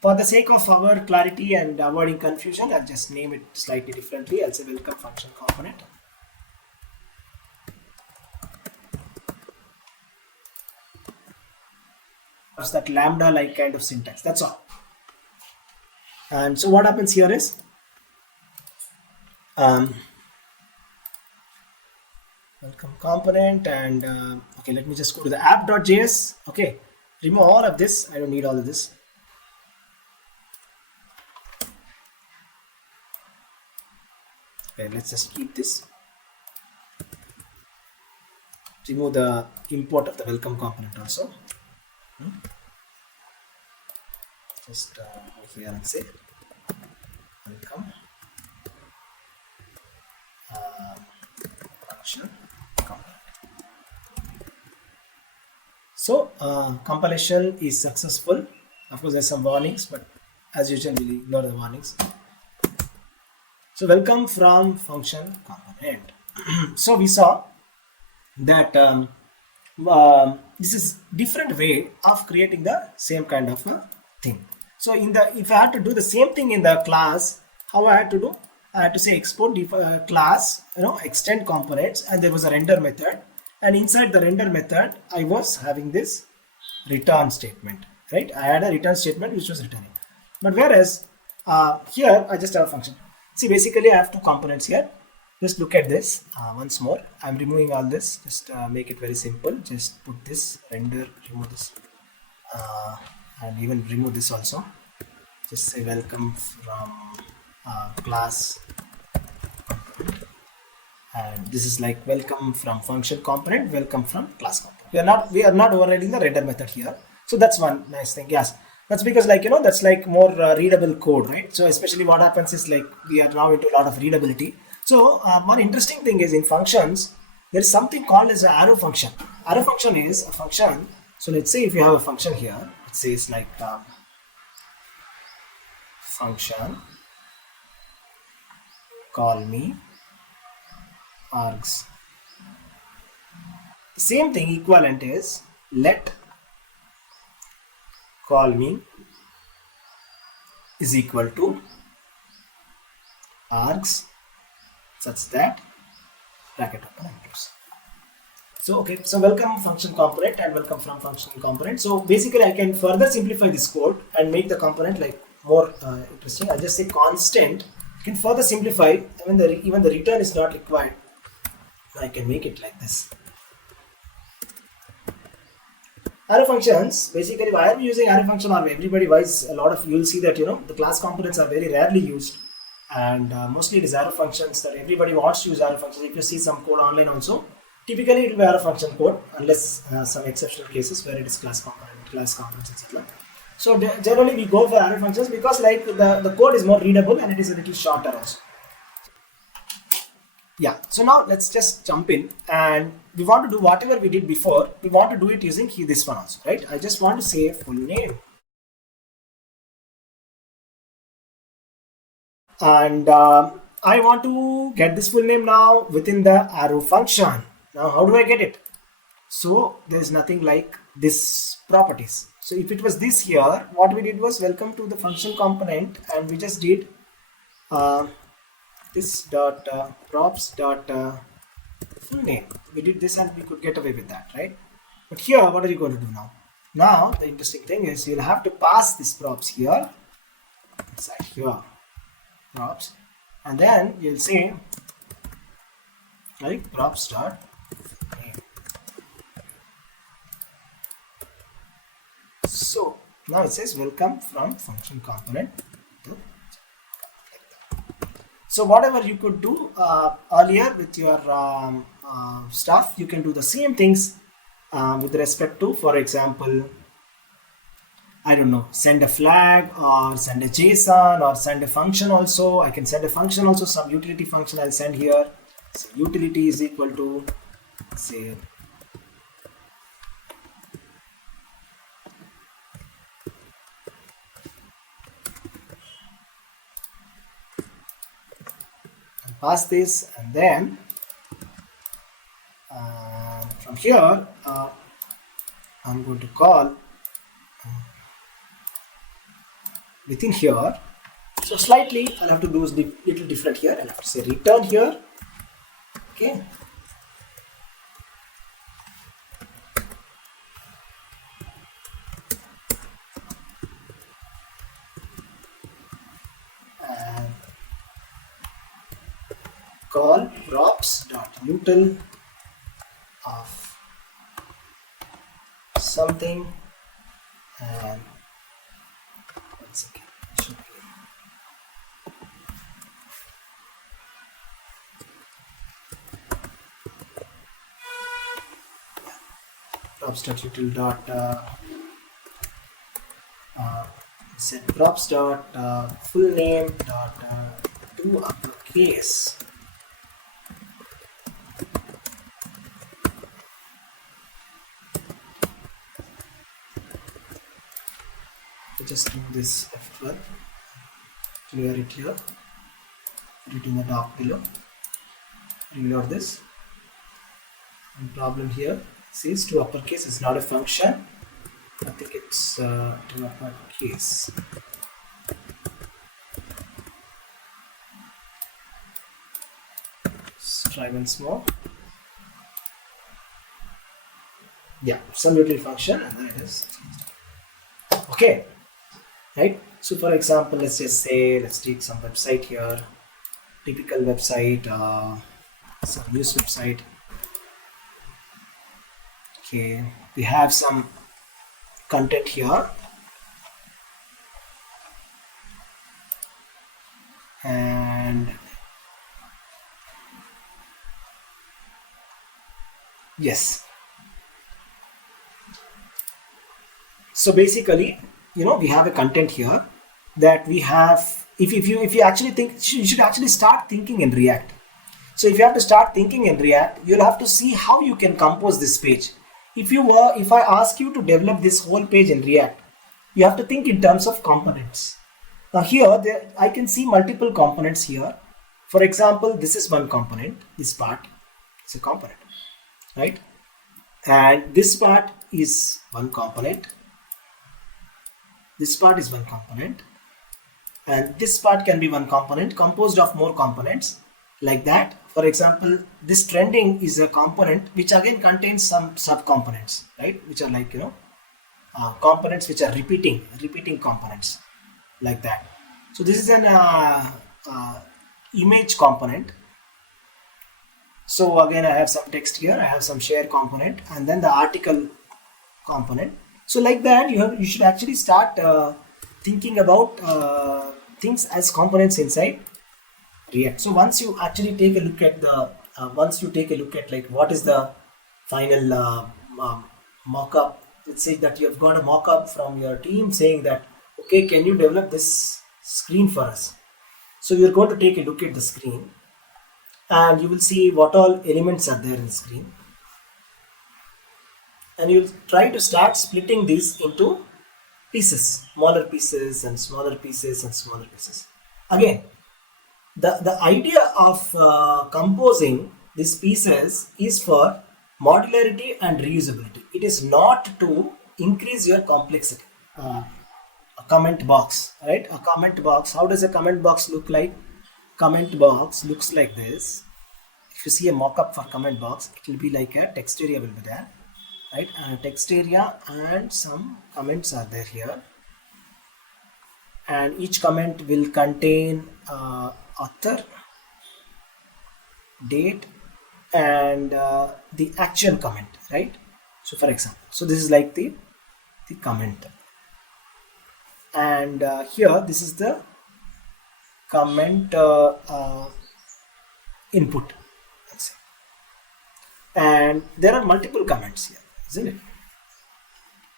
for the sake of our clarity and avoiding confusion, I'll just name it slightly differently. I'll say welcome function component. That lambda like kind of syntax, that's all. And so what happens here is welcome component, and okay, let me just go to the app.js. Okay, remove all of this. I don't need all of this. Okay, let's just keep this. Remove the import of the welcome component also. Just go here and say welcome function component. So compilation is successful. Of course, there's some warnings, but as usual, we'll ignore the warnings. So welcome from function component. So we saw that this is different way of creating the same kind of thing. So if I had to do the same thing in the class, how I had to do? I had to say export class, extend components, and there was a render method, and inside the render method I was having this return statement, right? I had a return statement which was returning, but whereas here I just have a function. See, basically I have two components here. Just look at this once more. I'm removing all this. Just make it very simple. Just put this render, remove this, and even remove this also. Just say welcome from class component, and this is like welcome from function component, welcome from class component. We are not overriding the render method here. So that's one nice thing. Yes, that's because that's like more readable code, right? So especially what happens is like we are now into a lot of readability. So one interesting thing is in functions, there is something called as an arrow function. Arrow function is a function. So let's say if you have a function here, it says like function call me args. Same thing equivalent is let call me is equal to args such that bracket open and close. So okay, so welcome function component and welcome from function component. So basically I can further simplify this code and make the component like more interesting. I just say constant. You can further simplify. Even the return is not required. I can make it like this. Arrow functions, basically why are we using arrow function, or everybody wise, a lot of you will see that the class components are very rarely used, and mostly it is arrow functions that everybody wants to use. Arrow functions, if you see some code online also, typically it will be arrow function code unless some exceptional cases where it is class components, etc. So generally we go for arrow functions because like the code is more readable and it is a little shorter also. Yeah, so now let's just jump in, and we want to do whatever we did before. We want to do it using this one also, right? I just want to say full name, and I want to get this full name now within the arrow function. Now how do I get it? So there's nothing like this properties. So if it was this here, what we did was welcome to the function component, and we just did uh, this dot props dot full name. We did this and we could get away with that, right? But here, what are you going to do now? Now the interesting thing is you'll have to pass this props here inside here, props, and then you'll see like props dot name. So now it says welcome from function component to. So whatever you could do earlier with your stuff, you can do the same things with respect to, for example, I don't know, send a flag or send a JSON or send a function also. I can send a function also, some utility function I'll send here. So utility is equal to, say, pass this, and then from here I'm going to call within here. So slightly I'll have to do a little different here. I'll have to say return here. Okay. And call props.util of something, and one second, it should be props.util dot set props dot full name dot to uppercase. Just do this F12, clear it here, put it in the dock below, reload this. And problem here says to uppercase is not a function. I think it's to uppercase. Let's try once more. Yeah, some utility function, and then it is okay. Right, so for example, let's just say, let's take some website here, typical website, some news website. Okay, we have some content here, and yes, so basically, we have a content here that we have. If you actually think, you should actually start thinking in React. So if you have to start thinking in React, you'll have to see how you can compose this page. If I ask you to develop this whole page in React, you have to think in terms of components. Now here, I can see multiple components here. For example, this is one component. This part is a component, right? And this part is one component. This part is one component, and this part can be one component composed of more components like that. For example, this trending is a component which again contains some sub-components, right? Which are like, components which are repeating components like that. So this is an image component. So again, I have some text here, I have some share component, and then the article component. So like that, you should actually start thinking about things as components inside React. So once you actually take a look at like what is the final mock-up. Let's say that you have got a mock-up from your team saying that, okay, can you develop this screen for us? So you're going to take a look at the screen, and you will see what all elements are there in the screen, and you'll try to start splitting these into pieces, smaller pieces and smaller pieces and smaller pieces. Again, the idea of composing these pieces is for modularity and reusability. It is not to increase your complexity. A comment box, right? A comment box, how does a comment box look like? Comment box looks like this. If you see a mock-up for comment box, it will be like a text area will be there, right? And text area and some comments are there here, and each comment will contain author, date, and the actual comment, right? So for example, so this is like the comment, and here this is the comment input, let's say. And there are multiple comments here, isn't it?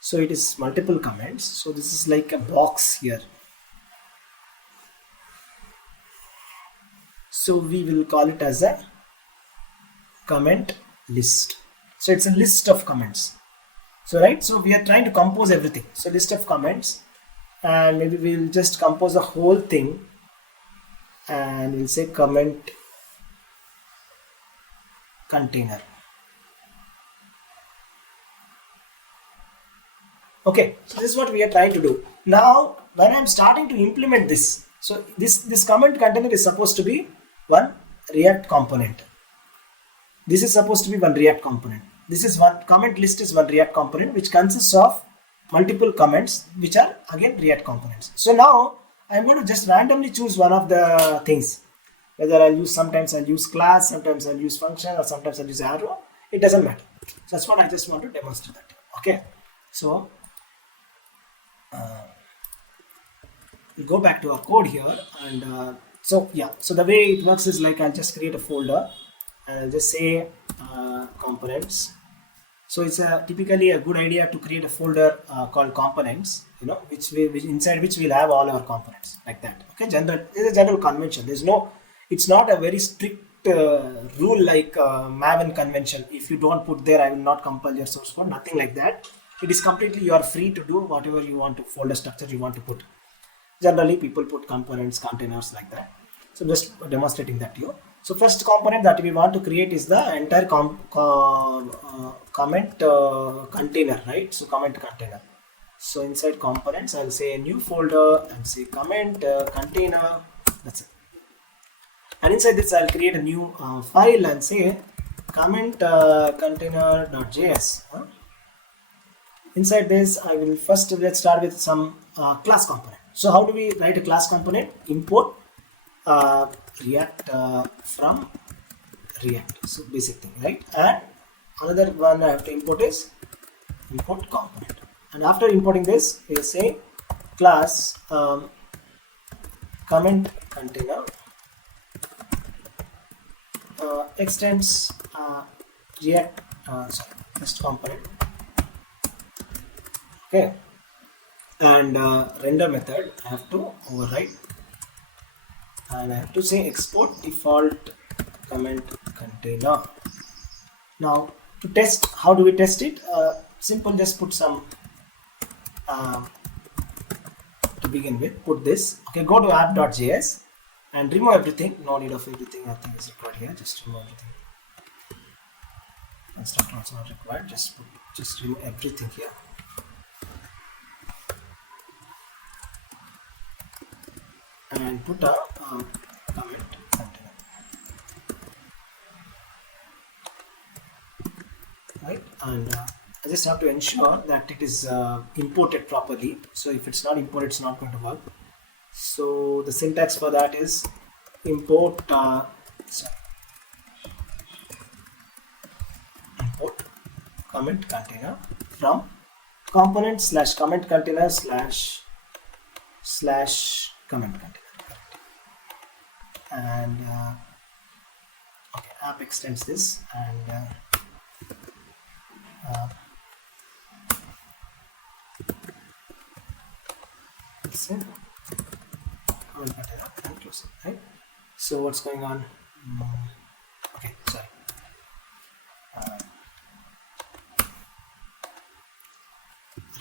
So it is multiple comments, so this is like a box here. So we will call it as a comment list. So it's a list of comments. So right, so we are trying to compose everything. So list of comments, and maybe we'll just compose the whole thing, and we'll say comment container. Okay, so this is what we are trying to do. Now, when I'm starting to implement this, so this comment container is supposed to be one React component. This is supposed to be one React component. This is one comment list is one React component which consists of multiple comments which are again React components. So now I'm going to just randomly choose one of the things. Whether I'll use, sometimes I'll use class, sometimes I'll use function, or sometimes I'll use arrow. It doesn't matter. So that's what I just want to demonstrate that. Okay. So we'll go back to our code here, and so the way it works is like I'll just create a folder and I'll just say components. So it's typically a good idea to create a folder called components, which inside which we'll have all our components like that. Okay, there's a general convention. It's not a very strict rule like Maven convention. If you don't put there, I will not compile your source code. Nothing like that. It is completely, you are free to do whatever you want to, folder structure you want to put. Generally, people put components, containers like that. So I'm just demonstrating that to you. So first component that we want to create is the entire comment container, right? So comment container. So inside components, I'll say a new folder and say comment container. That's it. And inside this, I'll create a new file and say comment container.js. Inside this, I will first, let's start with some class component. So how do we write a class component? Import React from React. So basic thing, right? And another one I have to import is import component. And after importing this, we will say class comment container extends React first component. Okay, and render method I have to override, and I have to say export default comment container. Now to test, how do we test it? Simple, just put some to begin with, put this. Okay, go to app.js and remove everything. No need of everything, nothing is required here. Just remove everything. Constructor also not required. Just remove everything here. And put a comment container, right? And I just have to ensure that it is imported properly. So if it's not imported, it's not going to work. So the syntax for that is import import comment container from component / comment container / comment container. And okay, app extends this, and let's say comment container and close it, right? So what's going on? Okay, sorry.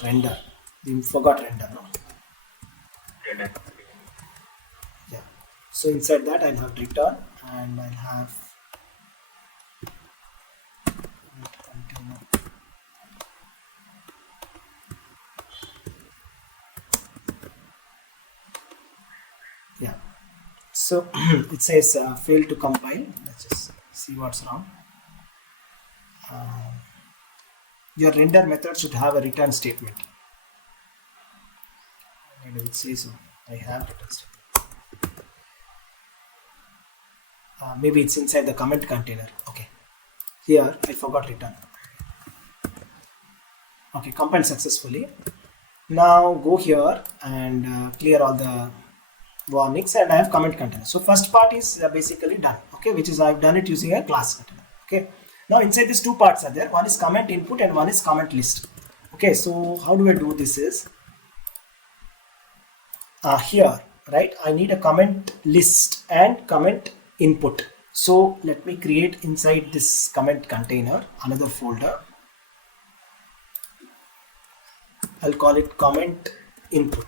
Render. We forgot render, no? Yeah. So inside that I'll have return and I'll have container. Yeah. So it says fail to compile. Let's just see what's wrong. Your render method should have a return statement. And it will say so. I have return statement. Maybe it's inside the comment container. Okay. Here I forgot return. Okay, compiled successfully. Now go here and clear all the warnings, and I have comment container. So first part is basically done. Okay, which is I've done it using a class container. Okay. Now inside these two parts are there. One is comment input and one is comment list. Okay, so how do I do this is here, right? I need a comment list and comment input. So let me create inside this comment container another folder. I'll call it comment input.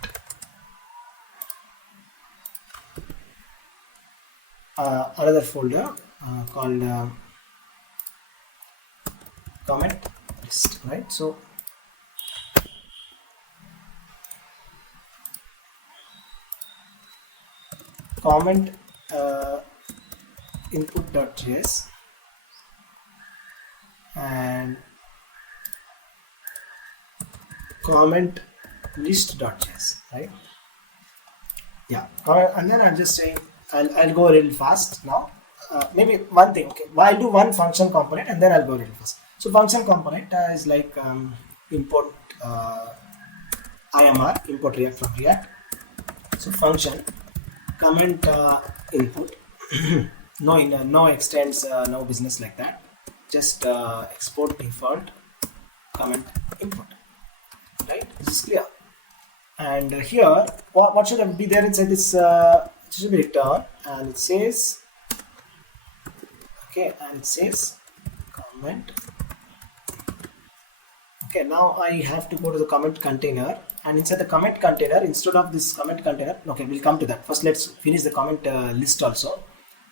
Another folder called comment list, right? So comment input.js and comment list.js, right? Yeah, and then I'm just saying I'll go a little fast now. Maybe one thing, okay? Well, I'll do one function component and then I'll go a little fast. So function component is like import IMR, import React from React. So function comment input, no extends, no business like that. Just export default comment input, right? This is clear. And here, what should be there inside this? It should be return, and it says, okay, and it says comment. Okay, now I have to go to the comment container, and inside the comment container, instead of this comment container, okay, we'll come to that. First, let's finish the comment list also.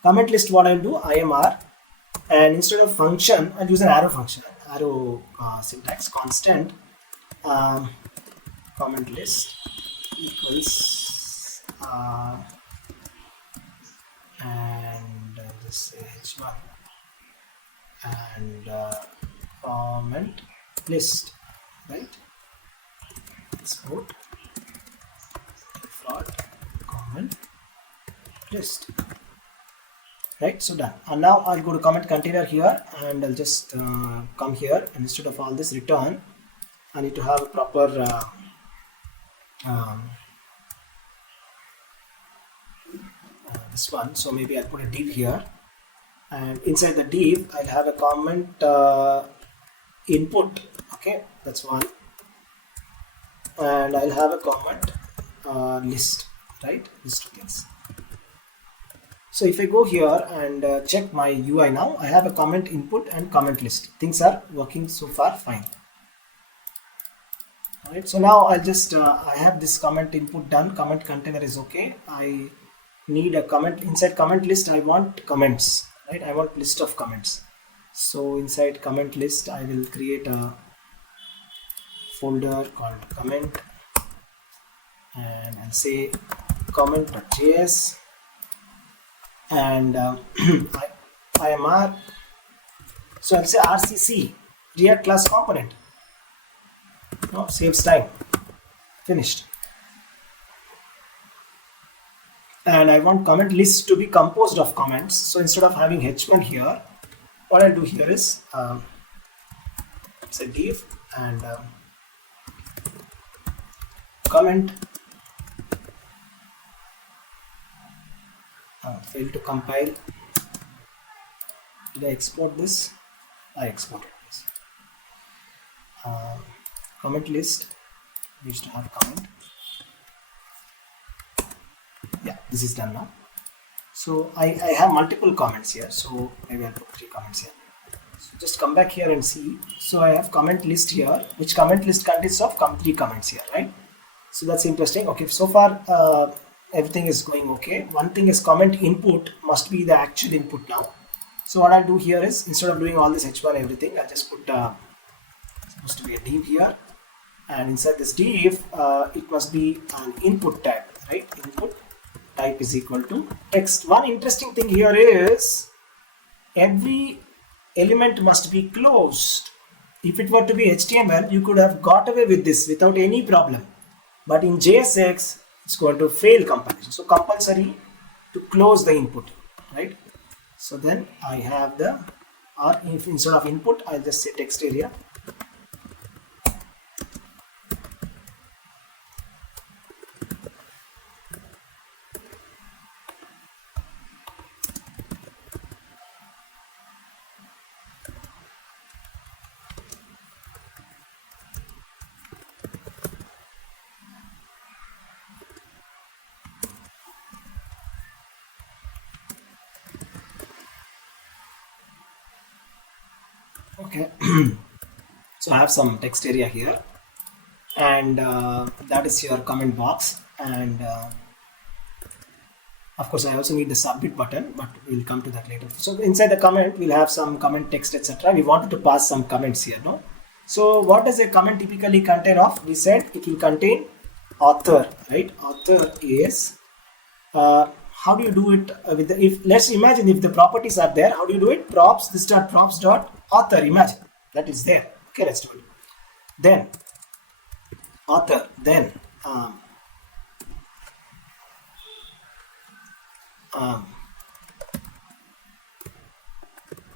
Comment list, what I'll do, IMR, and instead of function, I'll use an arrow function, arrow syntax, constant. Comment list equals and just say h1 and comment list, right? Export default comment list, right? So done. And now I'll go to comment container here and I'll just come here, and instead of all this return, I need to have a proper this one. So maybe I'll put a div here, and inside the div I'll have a comment input. Okay, that's one, and I'll have a comment list, right? These two things. So if I go here and check my UI now, I have a comment input and comment list. Things are working so far fine. Alright, so now I'll just I have this comment input done, comment container is okay. I need a comment inside comment list. I want comments, right? I want list of comments. So inside comment list, I will create a folder called comment, and I'll say comment.js and IMR. So I'll say RCC, React class component. No, saves time. Finished. And I want comment list to be composed of comments. So instead of having h1 here, what I'll do here is say div and comment failed to compile. Did I export this? I exported this. Comment list needs to have comment. Yeah, this is done now. So I have multiple comments here. So maybe I'll put 3 comments here. So just come back here and see. So I have comment list here, which comment list consists of 3 comments here, right? So that's interesting. Okay, so far everything is going okay. One thing is comment input must be the actual input now. So what I'll do here is, instead of doing all this h1 everything, I'll just put supposed to be a div here, and inside this div it must be an input tag, right? Input type is equal to text. One interesting thing here is every element must be closed. If it were to be HTML, you could have got away with this without any problem. But in JSX, it's going to fail compilation. So compulsory to close the input, right? So then I have the, or if instead of input, I'll just say text area. Okay. So I have some text area here, and that is your comment box, and of course I also need the submit button, but we'll come to that later. So inside the comment we'll have some comment text, etc. We wanted to pass some comments here, no? So what does a comment typically contain of? We said it will contain author, right? Author is how do you do it with the, if let's imagine if the properties are there, how do you do it? Props, this dot props dot author, imagine that is there. Okay, let's do it. Then author, then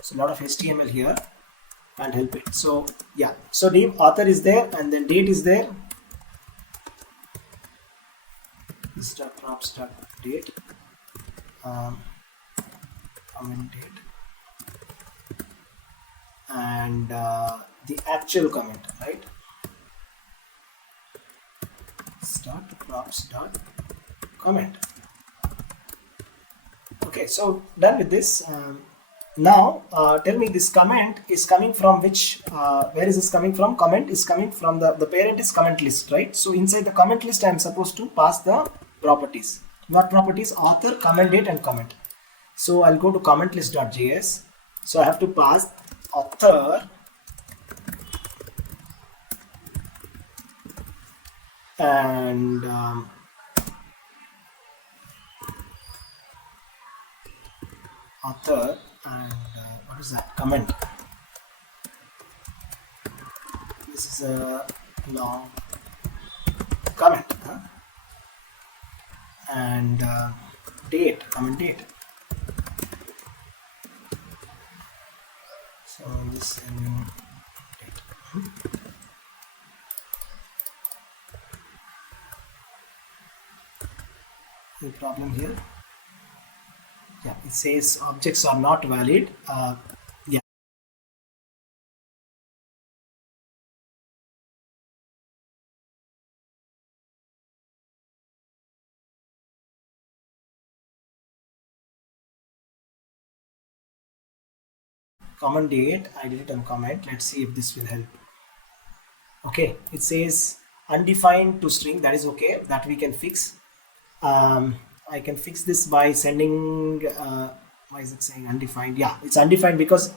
so a lot of HTML here, can't help it. So yeah, so div author is there, and then date is there. This dot props dot date, comment date, and the actual comment, right? Dot props dot comment. Okay, so done with this. Now tell me, this comment is coming from which, where is this coming from? Comment is coming from the parent is comment list, right? So inside the comment list I am supposed to pass the properties. What properties? Author, comment date, and comment. So I'll go to comment list.js. So I have to pass author and author and what is that? Comment. This is a long comment, huh? And date, comment date. So this new date. Any problem here? Yeah, it says objects are not valid. Yeah. Comment date, I did it on comment. Let's see if this will help. Okay, it says undefined to string. That is okay. That we can fix. I can fix this by sending. Why is it saying undefined? Yeah, it's undefined because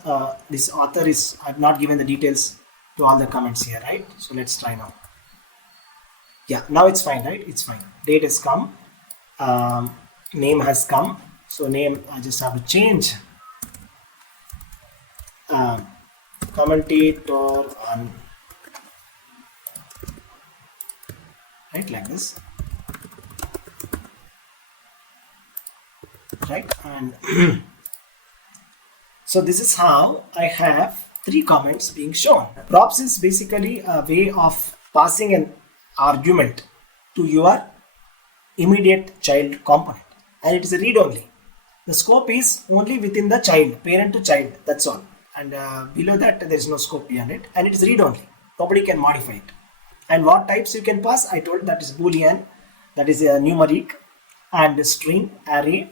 this author is. I've not given the details to all the comments here, right? So let's try now. Yeah, now it's fine, right? It's fine. Date has come. Name has come. So name, I just have to change. Commentator on, right, like this, right? And so this is how I have 3 comments being shown. Props is basically a way of passing an argument to your immediate child component, and it is a read only. The scope is only within the child, parent to child, that's all. And below that there is no scope beyond it, and it is read only. Nobody can modify it. And what types you can pass, I told that is boolean, that is a numeric, and string, array,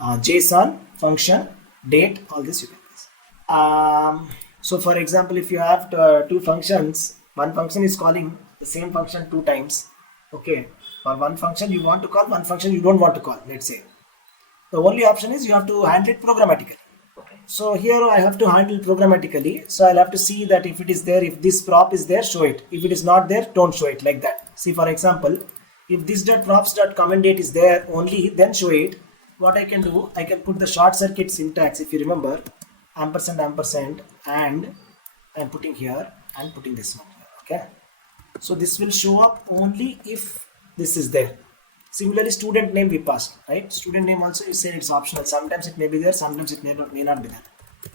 JSON function, date, all this you can pass. So for example, if you have two functions, one function is calling the same function two times. Okay, for one function you want to call, one function you don't want to call, let's say. The only option is you have to handle it programmatically. So here I have to handle programmatically. So I'll have to see that if it is there, if this prop is there, show it. If it is not there, don't show it, like that. See, for example, if this dot props dot comment date is there only, then show it. What I can do, I can put the short circuit syntax, if you remember, ampersand ampersand, and I'm putting here and putting this one here. Okay. So this will show up only if this is there. Similarly, student name we passed, right? Student name also you say it's optional. Sometimes it may be there, sometimes it may not be there.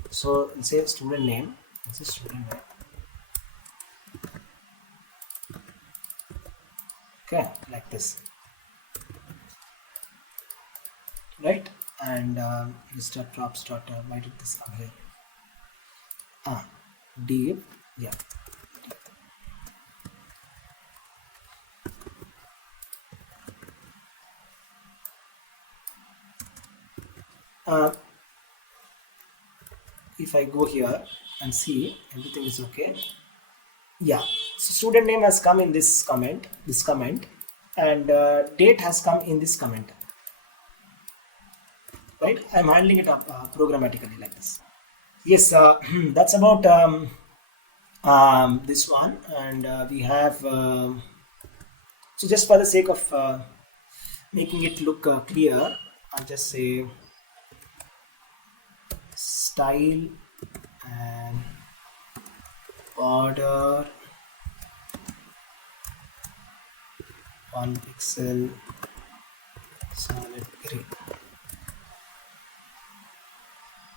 So we'll say student name. This is student name. Okay, like this, right? And this dot props dot why did this come here? Div, yeah. If I go here and see everything is okay, yeah. So student name has come in this comment, and date has come in this comment, right? I'm handling it up programmatically like this. Yes, that's about this one, and we have so just for the sake of making it look clear, I'll just say style and border 1 pixel solid gray.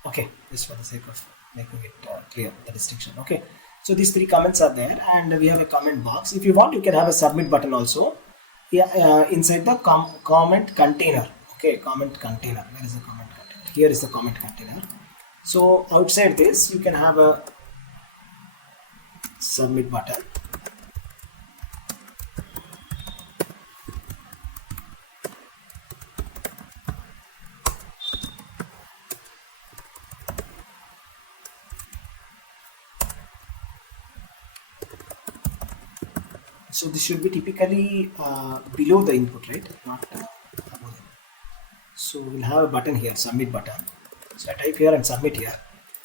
Okay, just for the sake of making it clear, the distinction. Okay, so these three comments are there, and we have a comment box. If you want, you can have a submit button also. Yeah, inside the comment container. Okay, comment container. Where is the comment container? Here is the comment container. So outside this, you can have a submit button. So this should be typically below the input, right? Not above them. So we'll have a button here, submit button. So I type here and submit here.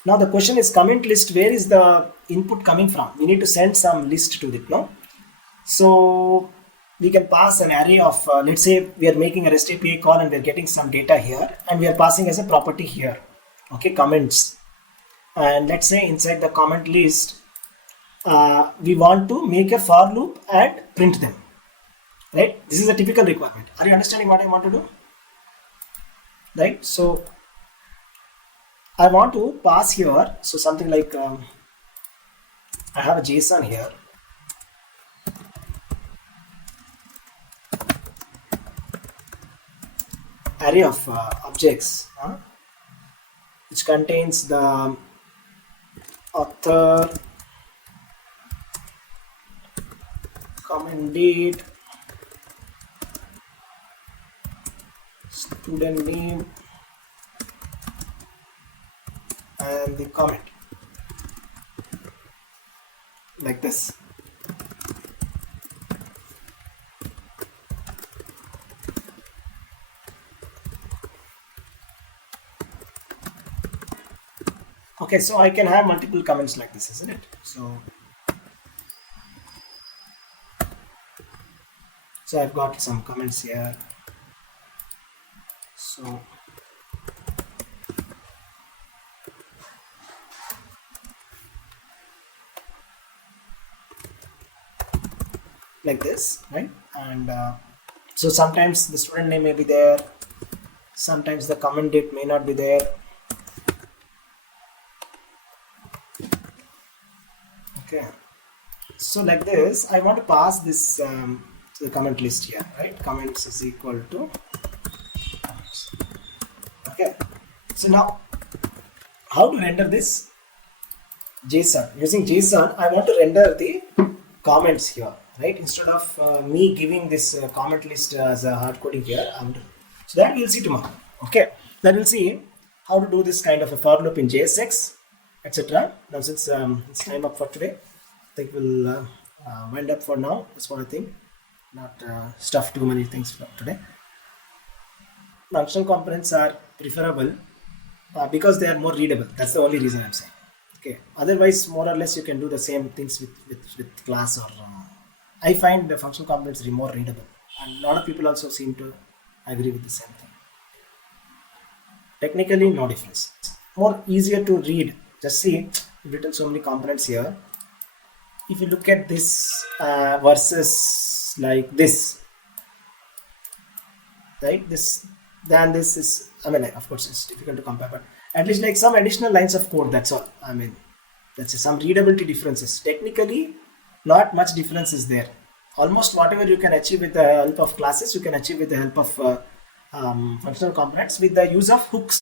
Now the question is comment list, where is the input coming from? We need to send some list to it, no? So we can pass an array of, let's say we are making a REST API call and we are getting some data here, and we are passing as a property here, okay, comments. And let's say inside the comment list, we want to make a for loop and print them, right? This is a typical requirement. Are you understanding what I want to do? Right? So I want to pass here, so something like I have a JSON here. Array of objects which contains the author, comment date, student name, and the comment, like this. Okay, so I can have multiple comments like this, isn't it? So I've got some comments here. So like this, right? And so sometimes the student name may be there, sometimes the comment date may not be there. Okay, so like this, I want to pass this to the comment list here, right? Comments is equal to comments. Okay, so now how to render this JSON? Using JSON, I want to render the comments here, right? Instead of me giving this comment list as a hard coding here, so that we'll see tomorrow. Okay. Then we'll see how to do this kind of a for loop in JSX, etc. Now since it's time up for today, I think we'll wind up for now. That's what I think. Not stuff too many things for today. Functional components are preferable because they are more readable. That's the only reason I'm saying. Okay. Otherwise, more or less, you can do the same things with class or. I find the functional components are more readable, and a lot of people also seem to agree with the same thing. Technically, no difference. More easier to read. Just see, I've written so many components here. If you look at this versus like this, right? This then this is. I mean, of course, it's difficult to compare, but at least like some additional lines of code. That's all. I mean, that's some readability differences. Technically, not much difference is there. Almost whatever you can achieve with the help of classes, you can achieve with the help of functional components with the use of hooks.